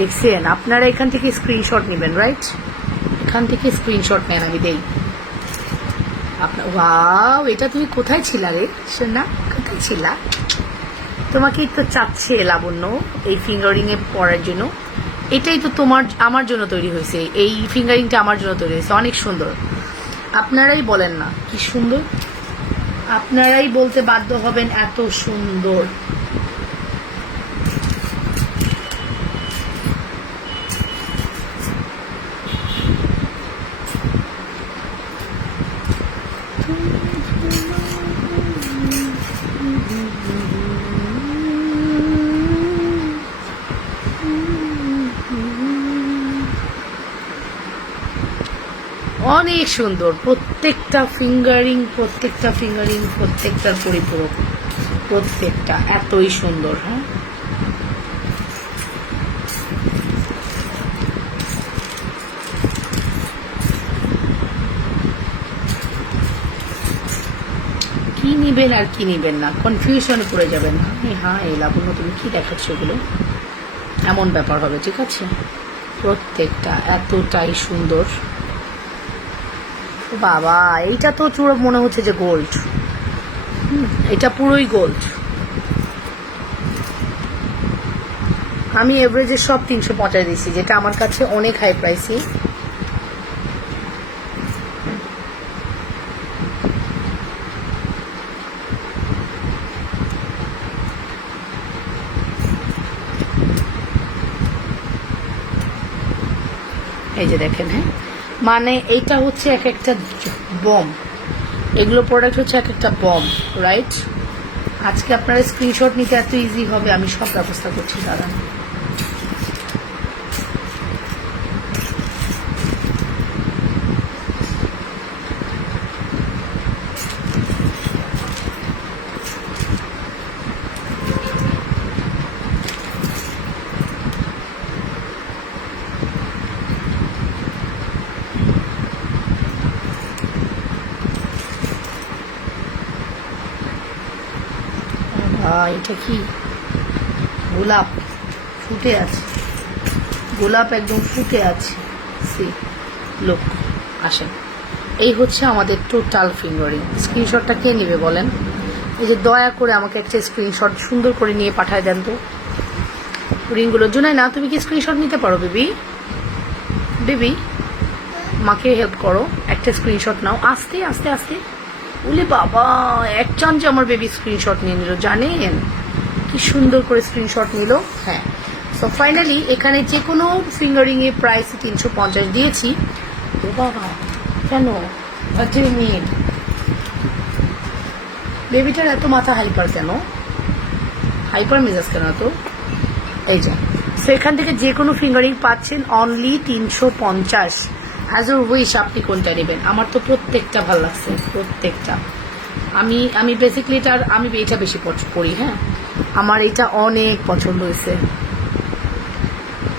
দেখছেন? আপনারা এখান থেকে স্ক্রিনশট নেবেন, রাইট? এখান থেকে স্ক্রিনশট নেন, আমি দেই আপনার। ওয়াও, এটা তুমি কোথায় ছিলা রে সোনা, কোথায় ছিলা? তোমাকেই তো চাচ্ছে লাবণ্য এই ফিঙ্গারিং এ পরার জন্য। এটাই তো আমার জন্য তৈরি হয়েছে, এই ফিঙ্গারিংটা আমার জন্য তৈরি হয়েছে, অনেক সুন্দর। আপনারাই বলেন না কি সুন্দর, আপনারাই বলতে বাধ্য হবেন এত সুন্দর। অনেক সুন্দর প্রত্যেকটা ফিঙ্গারিং, প্রত্যেকটার পরিপূরক, প্রত্যেকটা এতই সুন্দর। হ্যাঁ, কি নিবেন আর কি নিবেন না, কনফিউশনে পড়ে যাবেন না। হ্যাঁ, এই লাবণ্য তুমি কি দেখাচ্ছ এগুলো, এমন ব্যাপার হবে, ঠিক আছে? প্রত্যেকটা এতটাই সুন্দর। বাবা, এইটা তো চূড়া মনে হচ্ছে যে গোল্ড। এটা পুরোই গোল্ড। আমি এভারেজে সব 350 দিচ্ছি, যেটা আমার কাছে অনেক হাই প্রাইসি। এই যে দেখেন, হ্যাঁ, মানে এইটা হচ্ছে এক একটা বম, এগুলো প্রোডাক্ট হচ্ছে এক একটা বম, রাইট? আজকে আপনারা স্ক্রিনশট নিতে এত ইজি হবে, আমি সব ব্যবস্থা করছি, দাঁড়ান। এটা কি গোলাপ ফুটে আছে, গোলাপ একদম ফুটে আছে। সি লোক আসেন, এই হচ্ছে আমাদের টোটাল ফিঙ্গারিং। স্ক্রিনশটটা কে নেবে বলেন? এই যে দয়া করে আমাকে একটা স্ক্রিনশট সুন্দর করে নিয়ে পাঠায় দেন তো রিংগুলোর জন্য। না, তুমি কি স্ক্রিনশট নিতে পারো বেবি? বেবি, মাকে হেল্প করো, একটা স্ক্রিনশট নাও, আস্তে আস্তে আস্তে। বলে বাবা, এক চান্সে আমার বেবি স্ক্রিনশট নিয়ে নিল, জানেন কি সুন্দর করে স্ক্রিনশট নিল। হ্যাঁ, সো ফাইনালি এখানে যে কোনো ফিঙ্গারিং এর প্রাইস 350 দিয়েছি। ও বাবা, কেন বেবিটার এত মাথা হাইপার কেন, হাইপার মেজাজ কেন তো? এই যে সেখান থেকে যে কোনো ফিঙ্গারিং পাচ্ছেন অনলি 350। অ্যাজ এ উইশ, আপনি কোনটা নেবেন? আমার তো প্রত্যেকটা ভালো লাগছে, প্রত্যেকটা। আমি বেসিক্যালি আমি এটা বেশি করি। হ্যাঁ, আমার এটা অনেক পছন্দ হয়েছে।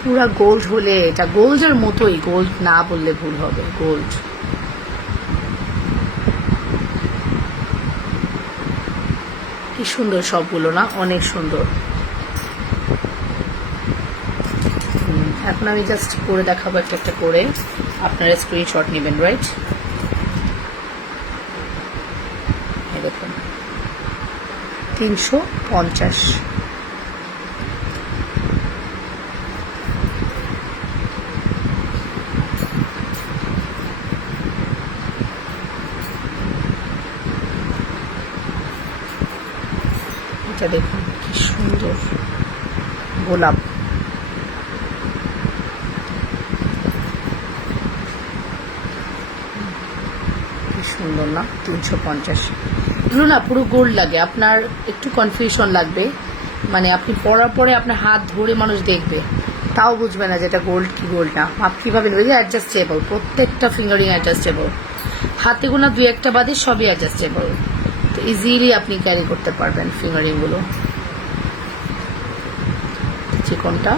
পুরা গোল্ড হলে, এটা গোল্ডের মতোই, গোল্ড না বললে ভুল হবে, গোল্ড। কি সুন্দর সবগুলো না, অনেক সুন্দর। এখন আমি জাস্ট করে দেখাবো একটা একটা করে, আপনারা স্ক্রিনশট নেবেন, রাইট? এই দেখুন 350। এটা দেখুন কি সুন্দর গোলাপ। কি সুন্দর না, 350। এগুলো না পুরো গোল্ড লাগে, আপনার একটু কনফিউশন লাগবে, মানে আপনি পরার পরে আপনার হাত ধরে মানুষ দেখবে, তাও বুঝবে না যে এটা গোল্ড কি গোল্ড না। আপনি কীভাবে নেবেন? অ্যাডজাস্টেবল, প্রত্যেকটা ফিঙ্গারিং অ্যাডজাস্টেবল, হাতে গোনা 2-1টা বাদে সবই অ্যাডজাস্টেবল, তো ইজিলি আপনি ক্যারি করতে পারবেন ফিঙ্গারিংগুলো। চিকনটা,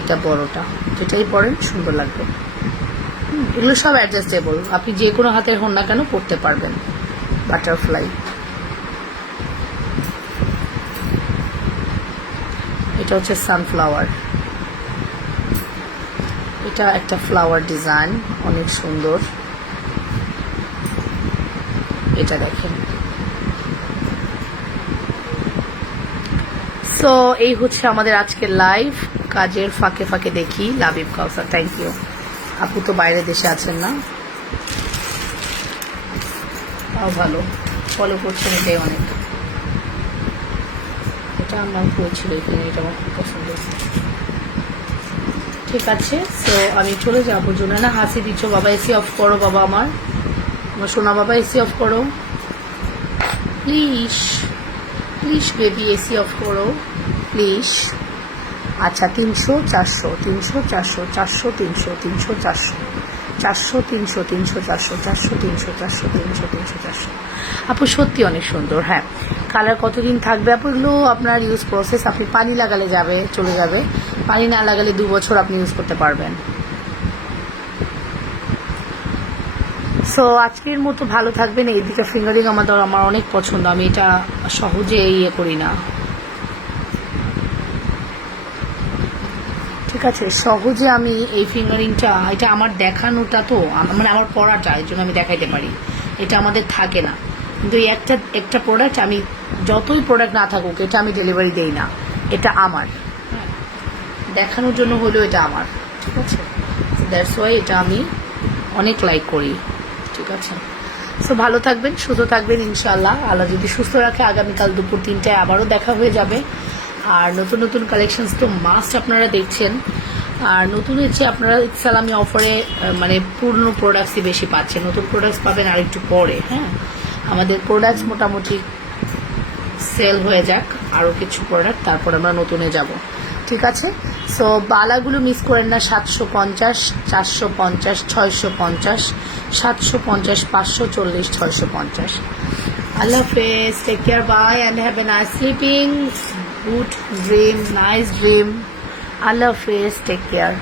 এটা বড়টা, যেটাই পরেন সুন্দর লাগবে। এগুলো সব অ্যাডজাস্টেবল, আপনি যে কোনো হাতের হন না কেন পরতে পারবেন। বাটারফ্লাই, এটা হচ্ছে সানফ্লাওয়ার, এটা একটা ফ্লাওয়ার ডিজাইন, অনেক সুন্দর। এটা দেখেন। সো এই হচ্ছে আমাদের আজকের লাইভ। কাজের ফাঁকে ফাঁকে দেখি। লাবিব কাউসার, থ্যাংক ইউ। আপু তো বাইরে দেশে আছেন না, তাও ভালো, ফলো করছেন, এটাই অনেক। এটা আমার হয়েছিল এখানে, এটা আমার খুব পছন্দ। ঠিক আছে, সো আমি চলে যাবো। জন্য না হাসি দিচ্ছ বাবা, এসি অফ করো বাবা, আমার সোনা বাবা এসি অফ করো please, please baby AC of করো প্লিজ। আচ্ছা 300 400 300 400 400 300 300 400 400 300 300 400 400 300 400 300 300 400। আপু সত্যি অনেক সুন্দর। হ্যাঁ, কালার কতদিন থাকবে আপু? এগুলো আপনার ইউজ প্রসেস, আপনি পানি লাগালে যাবে, চলে যাবে, পানি না লাগালে 2 বছর আপনি ইউজ করতে পারবেন। সো আজকের মতো ভালো থাকবেন। এই দিকে ফিঙ্গারিং আমার অনেক পছন্দ, আমি এটা সহজে ইয়ে করি না, ঠিক আছে? সহজে আমি এই ফিঙ্গারিংটা, এটা আমার দেখানোটা তো মানে আমার পড়াটা, এর জন্য আমি দেখাইতে পারি, এটা আমাদের থাকে না। কিন্তু এই একটা প্রোডাক্ট, আমি যতই প্রোডাক্ট না থাকুক, এটা আমি ডেলিভারি দেই না, এটা আমার দেখানোর জন্য হলেও এটা আমার, ঠিক আছে? দ্যাটস ওয়াই এটা আমি অনেক লাইক করি, ঠিক আছে? সো ভালো থাকবেন, সুস্থ থাকবেন, ইনশাআল্লাহ আল্লাহ যদি সুস্থ রাখে আগামীকাল দুপুর 3টায় আবারও দেখা হয়ে যাবে। আর নতুন নতুন কালেকশনস তো মাস্ট আপনারা দেখছেন। আর নতুন হচ্ছে আপনারা সালামি অফারে মানে পুরনো প্রোডাক্টসই বেশি পাচ্ছেন, নতুন প্রোডাক্টস পাবেন আর একটু পরে। হ্যাঁ, আমাদের প্রোডাক্টস মোটামুটি সেল হয়ে যাক, আরও কিছু প্রোডাক্ট, তারপর আমরা নতুনে যাব, ঠিক আছে? সো বালাগুলো মিস করেন না। 750 450 650 750 540 650। আল্লাহ হাফেজ, take care, bye and have a nice sleeping, good dream, nice dream. আল্লাহ হাফেজ, টেক কেয়ার।